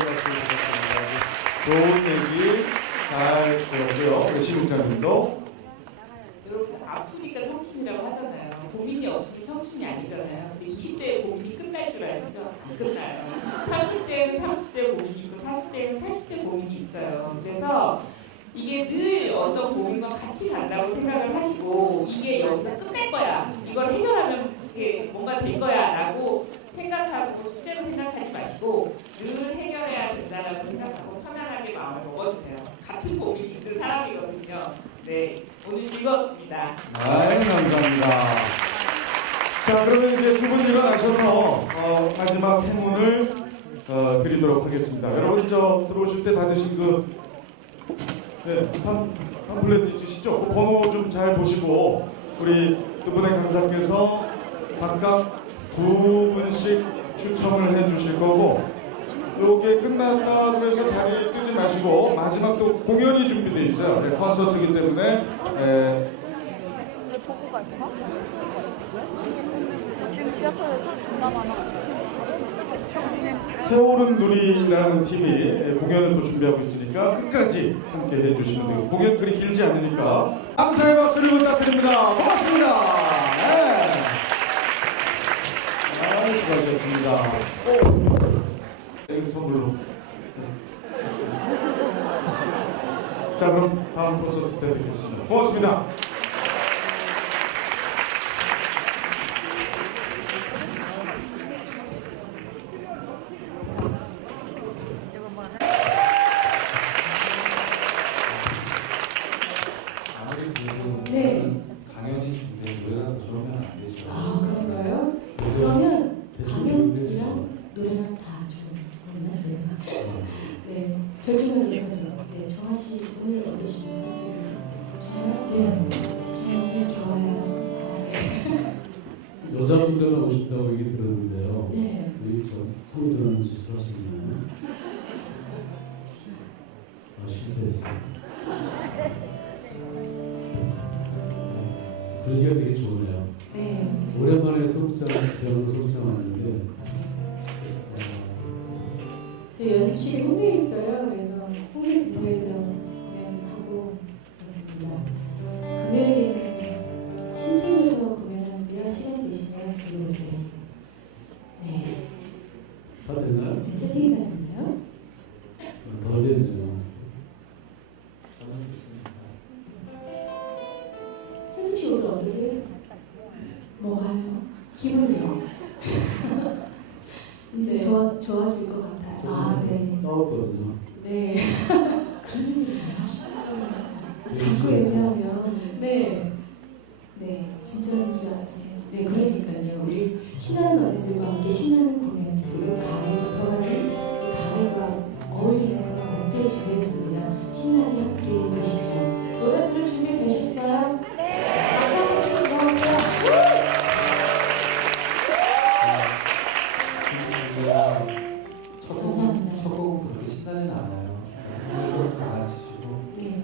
좋은 얘기 잘 들었고요. 시국장님도 여러분 아프니까 청춘이라고 하잖아요. 고민이 없으면 청춘이 아니잖아요. 근데 20대의 고민이 끝날 줄 아시죠? 안 끝나요. 30대에는 30대 고민이 있고 40대에는 40대 고민이 있어요. 그래서 이게 늘 어떤 고민과 같이 간다고 생각을 하시고 이게 여기서 끝낼 거야. 이걸 해결하면 이게 뭔가 될 거야 라고 생각하고 숙제로 생각하지 마시고 늘 해결해야 된다라고 생각하고 편안하게 마음을 먹어주세요. 같은 고민이 있는 사람이거든요. 네, 오늘 즐거웠습니다. 감사합니다. 자, 그러면 이제 두 분 일어나셔서 마지막 행운을 드리도록 하겠습니다. 여러분 들어오실 때 받으신 팜플렛 있으시죠? 그 번호 좀 잘 보시고 우리 두 분의 강사께서 각각 9분씩 추첨을 해주실 거고, 요게 끝났다고 해서 자리에 뜨지 마시고 마지막 또 공연이 준비되어 있어요. 네, 콘서트이기 때문에 보고 갈까? 지금 지하철에 사람 존나 많아. 해오른 누리라는 팀이 공연을 또 준비하고 있으니까 끝까지 함께 해주시면 되겠습니다. 공연 그리 길지 않으니까 감사의 박수를 부탁드립니다. 고맙습니다. 네. 수고하셨습니다. 선물로. 자, 그럼 다음 콘서트 때 뵙겠습니다. 고맙습니다. 당연히 준대 노래가 저러면 안 되죠. 아 그런가요? 그래서 그러면 대충 당연이랑 노래랑 다 좋은 거면 네. 절충은 이거죠. 네, 정아 씨 오늘 어떠신가요? 저요? 네, 저는 좋아요. 여자분들만 오신다고 얘기 들었는데요. 네. 여기 저 성전환 수술하셨나요? 아, 실패했어요. 분위기가 되게 좋네요. 네. 오랜만에 소극장, 대학로 소극장 왔는데 제 연습실이 홍대에 있어요. 그래서 홍대 근처에서 공연하고 있습니다. 금요일에는 신촌에서 공연하는데요. 시간 되시면 들어오세요. 네. 다 됐나요? 네, 세팅이 다 됐나요? 더 됐죠. 저는 됐습니다. 현숙 씨 오늘 어떠세요? 뭐가요? 기분이요? 이제 좋아질 것 같아요. 아, 네. 싸웠거든요. 네. 그런 얘기를 자꾸 얘기하면 네. 네. 진짜인지 아세요? 네, 그러니까요. 우리 신나는 언니들과 함께 신나는 공연 그리고 가을이 붙어가는 가을과 어울리는 그런 곡들 준비했습니다. 신나게 함께 보시죠. 노래 들을 준비 되셨어요? 네. 박수 한번 치고 들어갈게요. 첫 곡은 그렇게 신나진 않아요. 오늘 좀 다 같이 치고 네.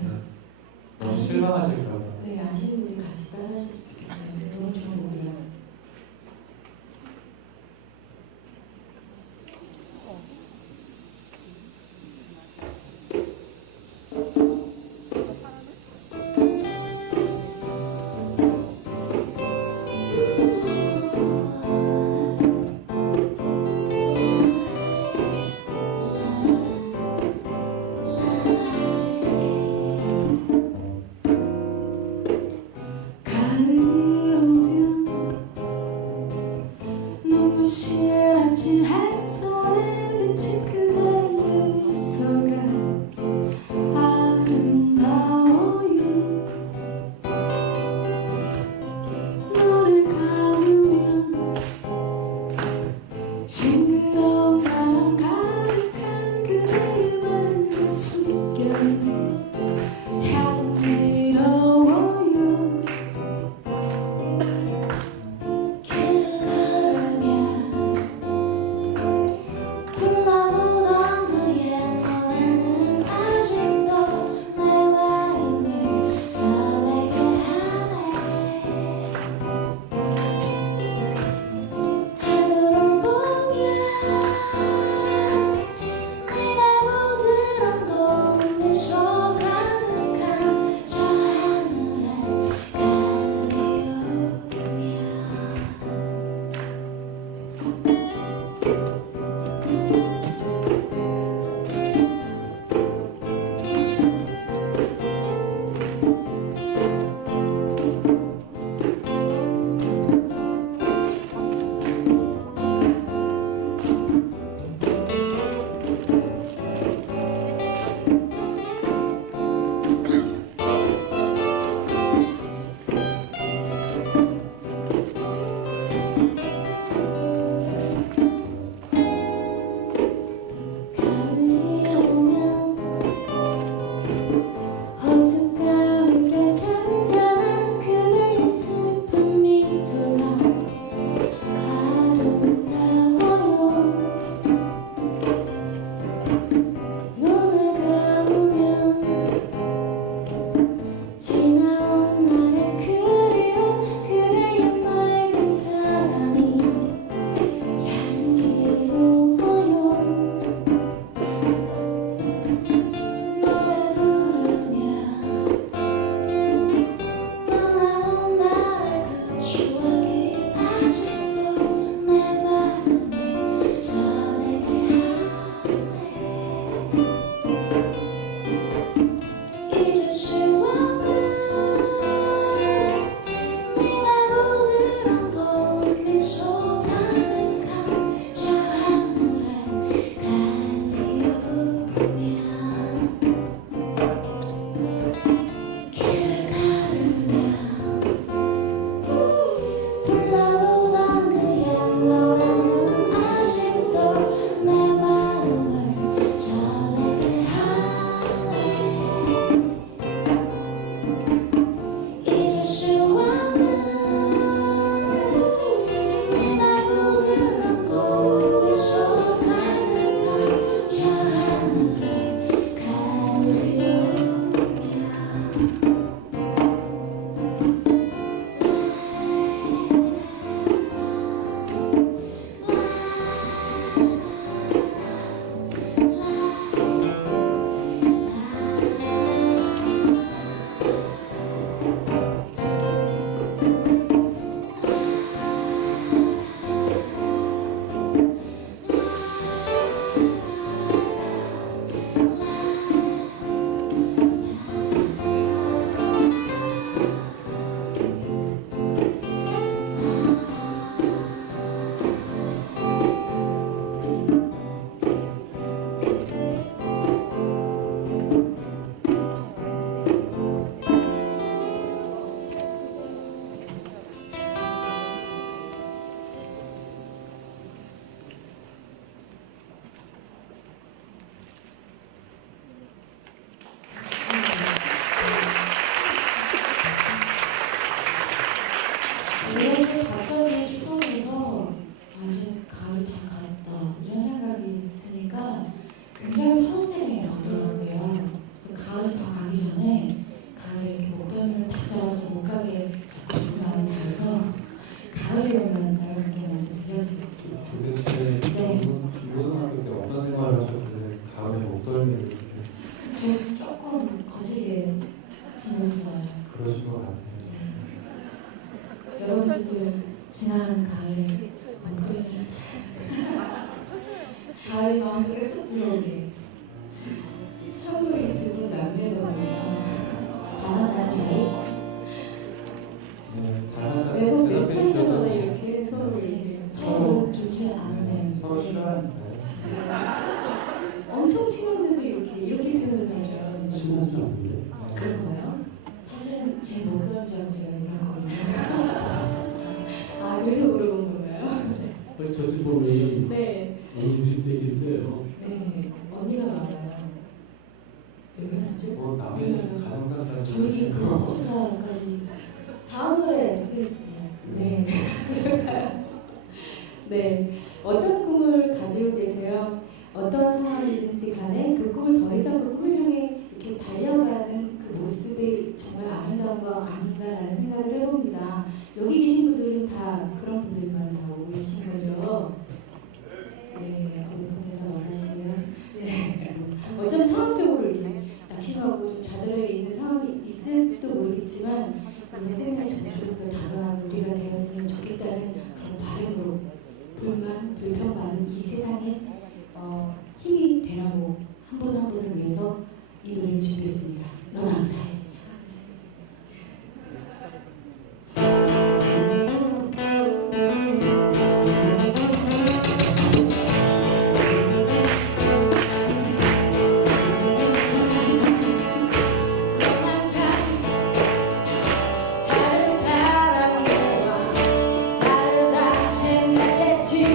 너무 실망하실까 봐. 네, 아시는 분이 같이 따라 하셨으면 좋겠어요. 너무 좋은 곡이에요. 갑자기 추워져서 이제 가을이 다 갔다 이런 생각이 드니까 굉장히 서운해지더라고요. 그래서 가을이 더 가기 전에 가을에 이렇게 목덜미를 탁 잡아서 못 가게 자꾸 마음이 들어서 가을이 오면 이런 게 먼저 들려지겠습니다. 도대체 중고등학교 때 어떤 생활을 하셨길래 가을에 목덜미를 저 조금 거칠게 지냈어요. 그러신 것 같아요. 여러분들도 지나가는 가을에 목덜미 가을이 마음속에 쏙 들어오게 선물이 두분 남매거든요. 다만나 저희 네, 다른 매번 대답해 멘트하거나 주셔도 이렇게 서로 얘기해요. 서로 좋지 않은데 서로 싫어하니까요. 엄청 친한데도 이렇게 표현을 하죠. 친하지 않은데. 그런가요? 사실은 제 목덜미라고 제가 그랬거든요. 아, 그래서 물어본 건가요? 저 집 보면 네. 언니들이 세긴 세요. 네, 언니가 많아요. 여기는 아주 뭐 남의 집 가정사가 저희 집 그거까지 다음 노래 듣겠습니다. 네. 그럴까요? 네. 어떤 꿈을 가지고 계세요? 어떤 상황이든지 간에 그 꿈을 버리지 않고 꿈을 향해 이렇게 달려가는 그 모습이 정말 아름다운 거 아닌가라는 생각을 해봅니다. 여기 계신 분들은 다 그런 분들만 다 오고 계신 거죠? 네. 대답 안 하시네요. 네. 어쩜 상황적으로 이렇게 낙심하고 좀 좌절해 있는 상황이 있을지도 모르겠지만 오늘 꿈에 점점 더 다가간 우리가 되었으면 좋겠다는 그런 바람으로 불만, 불평 많은 이 세상에 힘이 되라고 한 분 한 분을 위해서 이 노래를 준비했습니다. 넌 항상 다르다 생각했지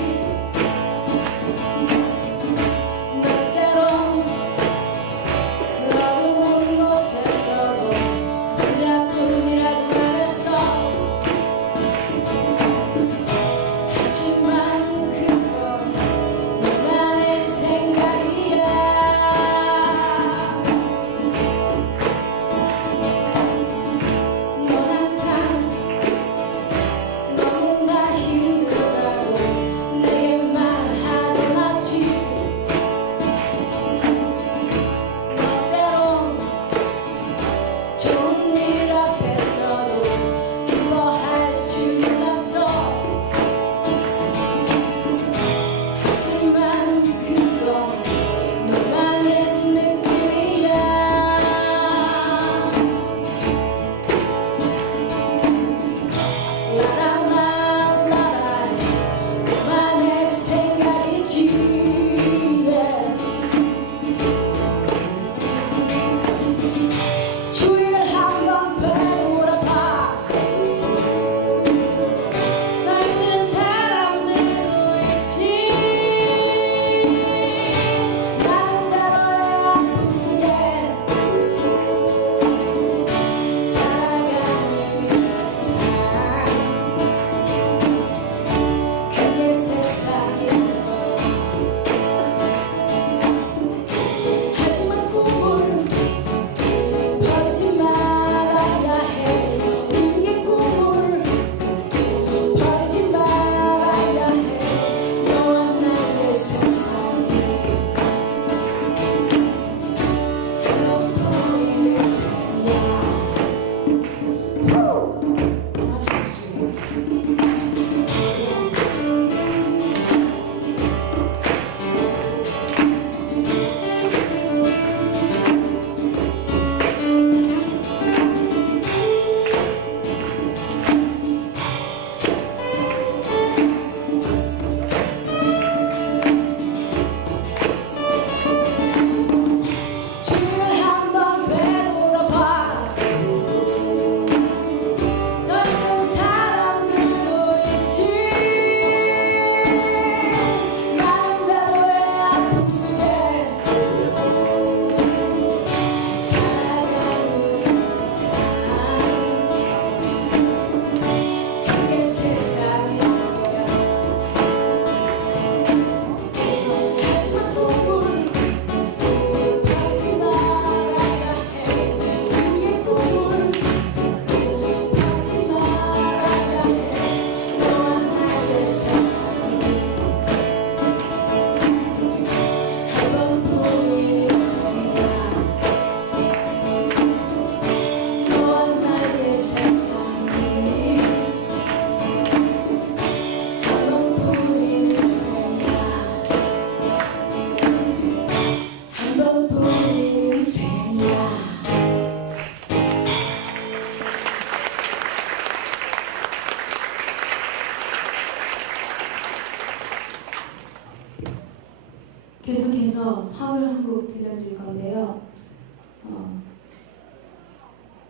계속해서 파울 한 곡 들려드릴 건데요.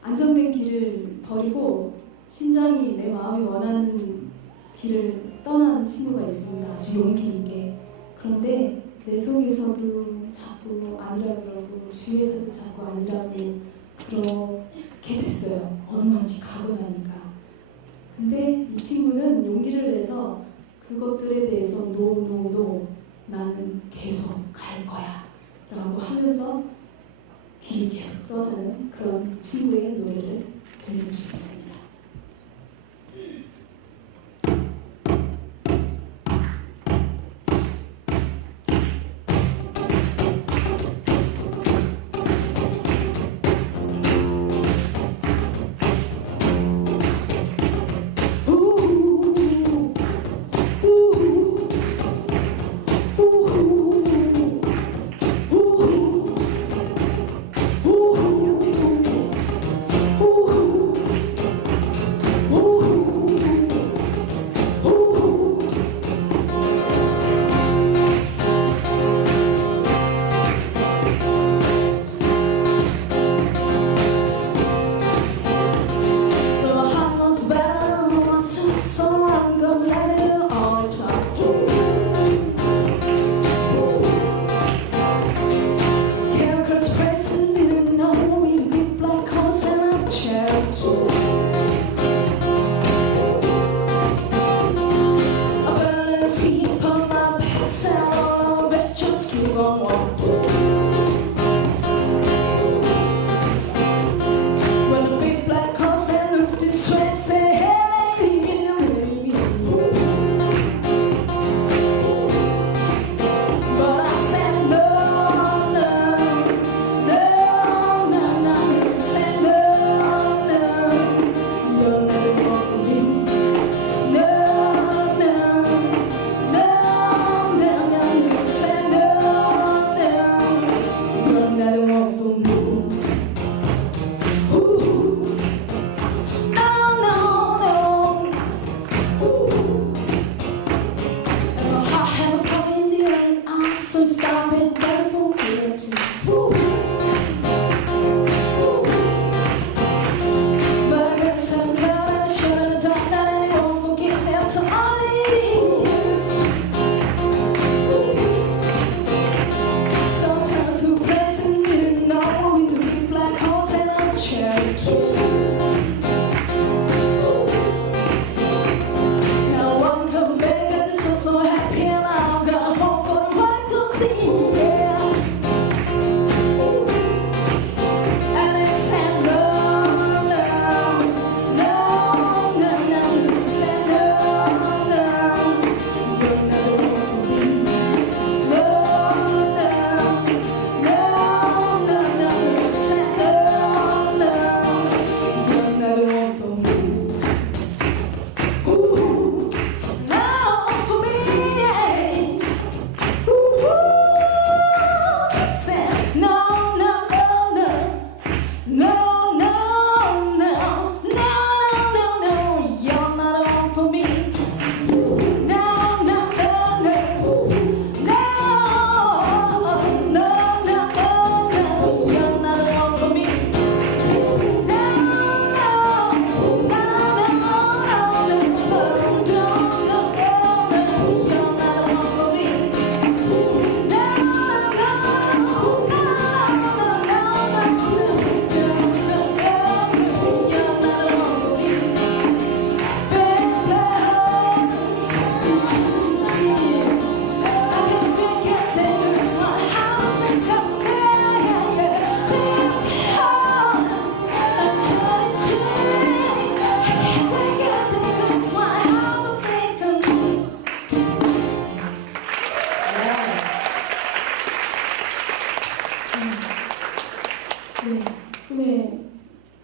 안정된 길을 버리고 심장이 내 마음이 원하는 길을 떠난 친구가 있습니다. 아주 용기 있게. 그런데 내 속에서도 자꾸 아니라고 그러고 주위에서도 자꾸 아니라고 그렇게 됐어요. 어느 만치 가고 나니까. 근데 이 친구는 용기를 내서 그것들에 대해서 노 나는 계속 갈 거야 라고 하면서 길을 계속 떠나는 그런 친구의 노래를 들려드리겠습니다.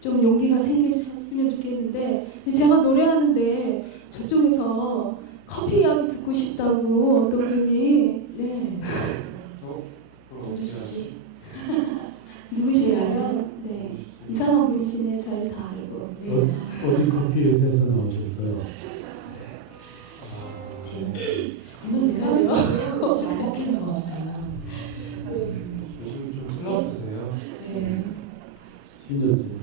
좀 용기가 생기셨으면 좋겠는데 제가 노래하는데 저쪽에서 커피 이야기 듣고 싶다고 어떤 분이 네 누구시지? 누구시냐서 네 이상한 분이시네 저를 다 알고 네. 어디 커피 회사에서 나오셨어요? 오늘 제가 잘 하시는 것 같아요. 김전지.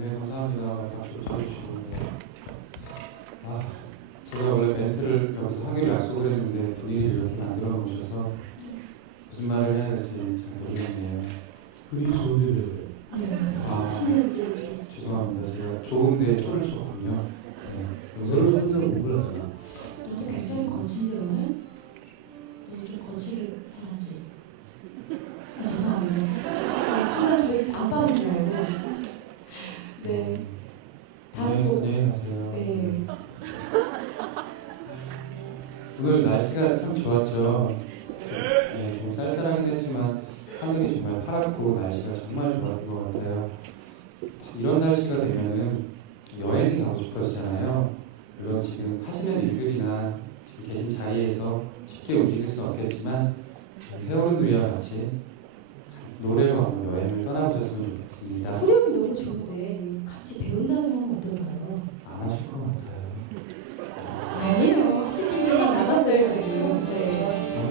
네, 감사합니다. 박수 쳐주시고. 아, 제가 원래 멘트를 여기서 하기로 약속을 했는데 분위기를 이렇게 만들어 놓으셔서 무슨 말을 해야 될지 잘 모르겠네요. 분위기 좋은데 아, 죄송합니다. 제가 좋은데 초를 줬군요. 네. 너를 선생님 우울하잖아. 너도 굉장히 거친데 오늘? 너도 좀 거칠게 살았지? 아, 죄송합니다. 순간 저희 아빠인 줄 알고. 네. 다음 안녕히 가세요. 네. 오늘 날씨가 참 좋았죠. 네, 좀 쌀쌀하긴 했지만 하늘이 정말 파랗고 날씨가 정말 좋았던 것 같아요. 이런 날씨가 되면은 여행이 가고 싶어지잖아요. 물론 지금 하시는 일들이나 지금 계신 자리에서 쉽게 움직일 수는 없겠지만 해오른 누이와 같이 노래로 한번 여행을 떠나보셨으면 좋겠습니다. 후렴이 너무 좋은데 같이 배운 다음에 하면 어떨까요? 안 하실 것 같아요. 아니요. 하실 일만 남았어요 지금. 네.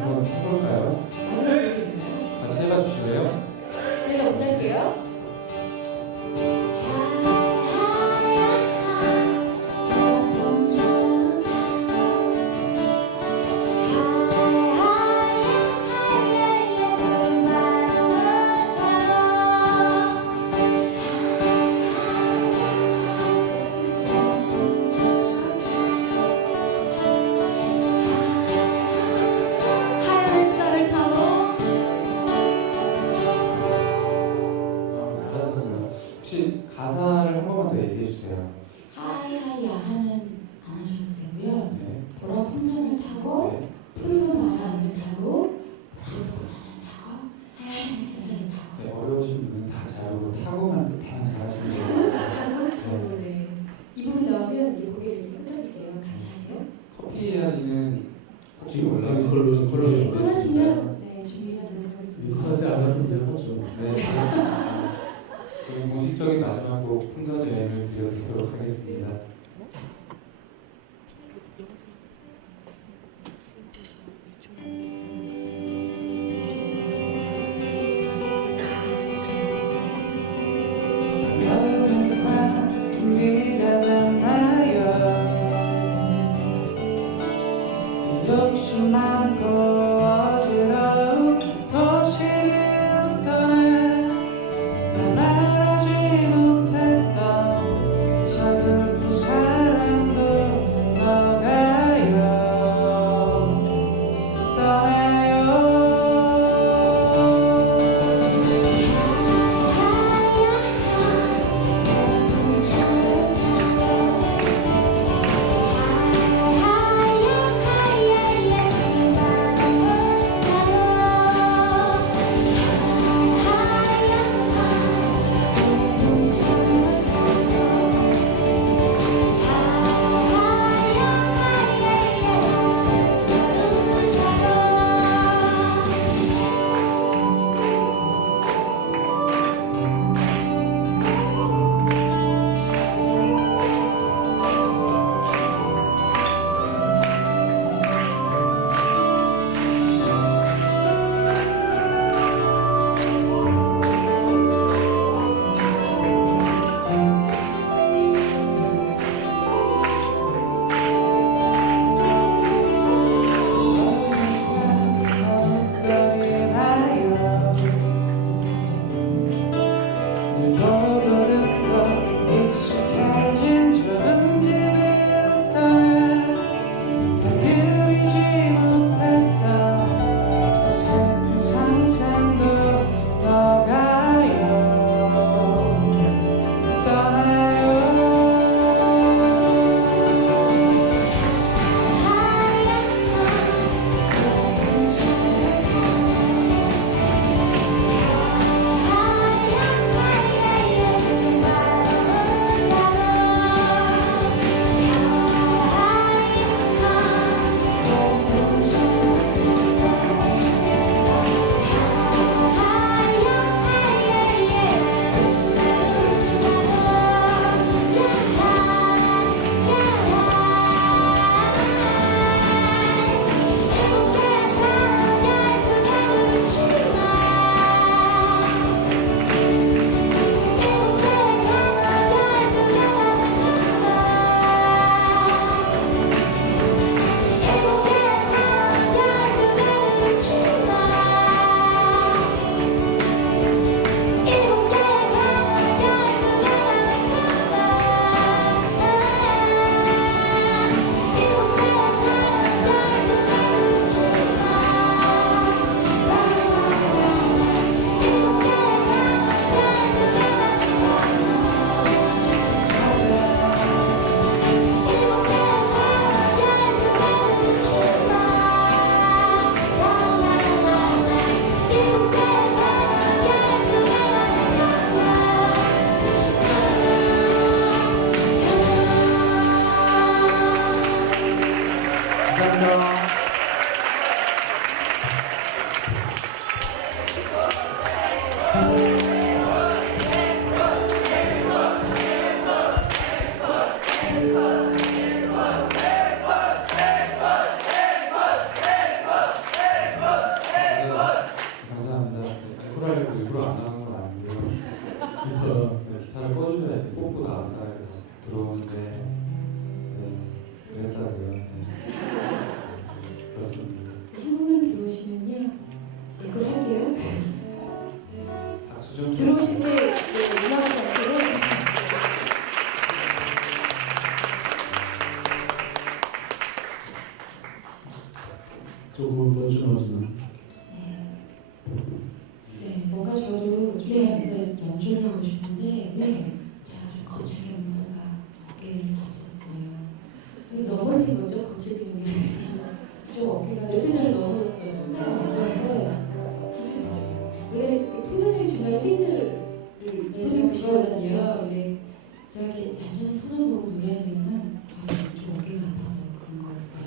한번 해볼까요? 마지막 곡인가요? 같이 해봐 주실래요? 저희가 먼저 할게요. 하얀 햇살을 타고 잘하셨어요. 혹시 가사를 한 번만 더 얘기해 주세요. 하이하이야 하는 안 하셨어요. 네. 보라 풍선을 타고 네. 푸른 바람을 타고 보라풍선을 타고 하얀 햇살을 타고 네, 어려우신 분은 다 잘하고 타고만 끝에만 잘하시는 거 있어요. 타고 네. 이 부분 나오면 이 고개를 이렇게 끄덕일게요. 같이 하세요. 커피 이야기는 혹시 몰라요? 이걸로 네, 끝나시면 네 준비하도록 하겠습니다. 하지 않아도 그냥 하죠. 네. 그럼 공식적인 마지막 곡 풍선 여행을 들려드리도록 하겠습니다. 준비가 됐나요? 욕심 많고 어지러운 도시를 떠나 다 바라지 못했던 작은 부산 뽑고 나왔다 다시 들어오는데 네, 그랬다고요. 네. 그렇습니다. 한 번만 들어오시면요. 네, 그걸 할게요. 박수 좀 들어오실 때 음악을 잡도록. 조금 멋지지만 네, 뭔가 저도 주변에서 연주를 하고 싶은데 제가 좀 거칠게 먹다가 어깨를 다쳤어요. 그래서 넘어진 거죠, 거칠게 먹는 게. 좀 어깨가 며칠 전에 넘어졌어요. 원래 팀장님이 중간에 휘슬을 해주시거든요. 근데 제가 이렇게 얌전히 손을 보고 노래하면은 좀 어깨가 아파서 그런 거였어요.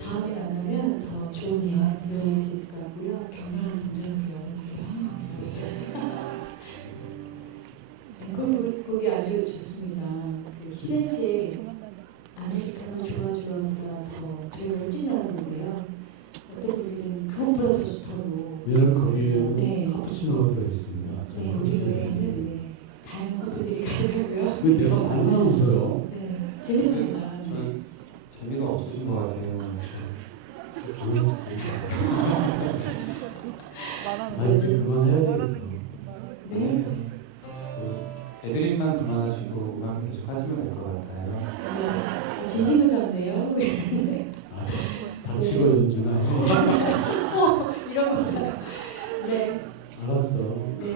다음에 만나면 더 좋은 음악 들어볼 수 있을 것 같고요. 격렬한 동작으로 여러분께 환영하겠습니다. 네, 곡이 아주 좋습니다. 10cm의 아메리카노 좋아보다 더 저희가 일진다는데요. 어떤 분들은 그것보다 더 좋다고. 왜냐면 거기에 네. 카푸치노가 들어있습니다. 네, 우리 노래는 다양한 커플들이 가르쳐고요. 왜 내가 말만 웃어요? 네, 재밌습니다. 저는 재미가 없으신 것 같아요. 아 이제 그만해야겠어. 네. 애드립만 그만하시고 음악 계속 하시면 될 것 같아요. 진심을 담네요. 닥치고 연주나. 이런 건가요? 네. 알았어. 네.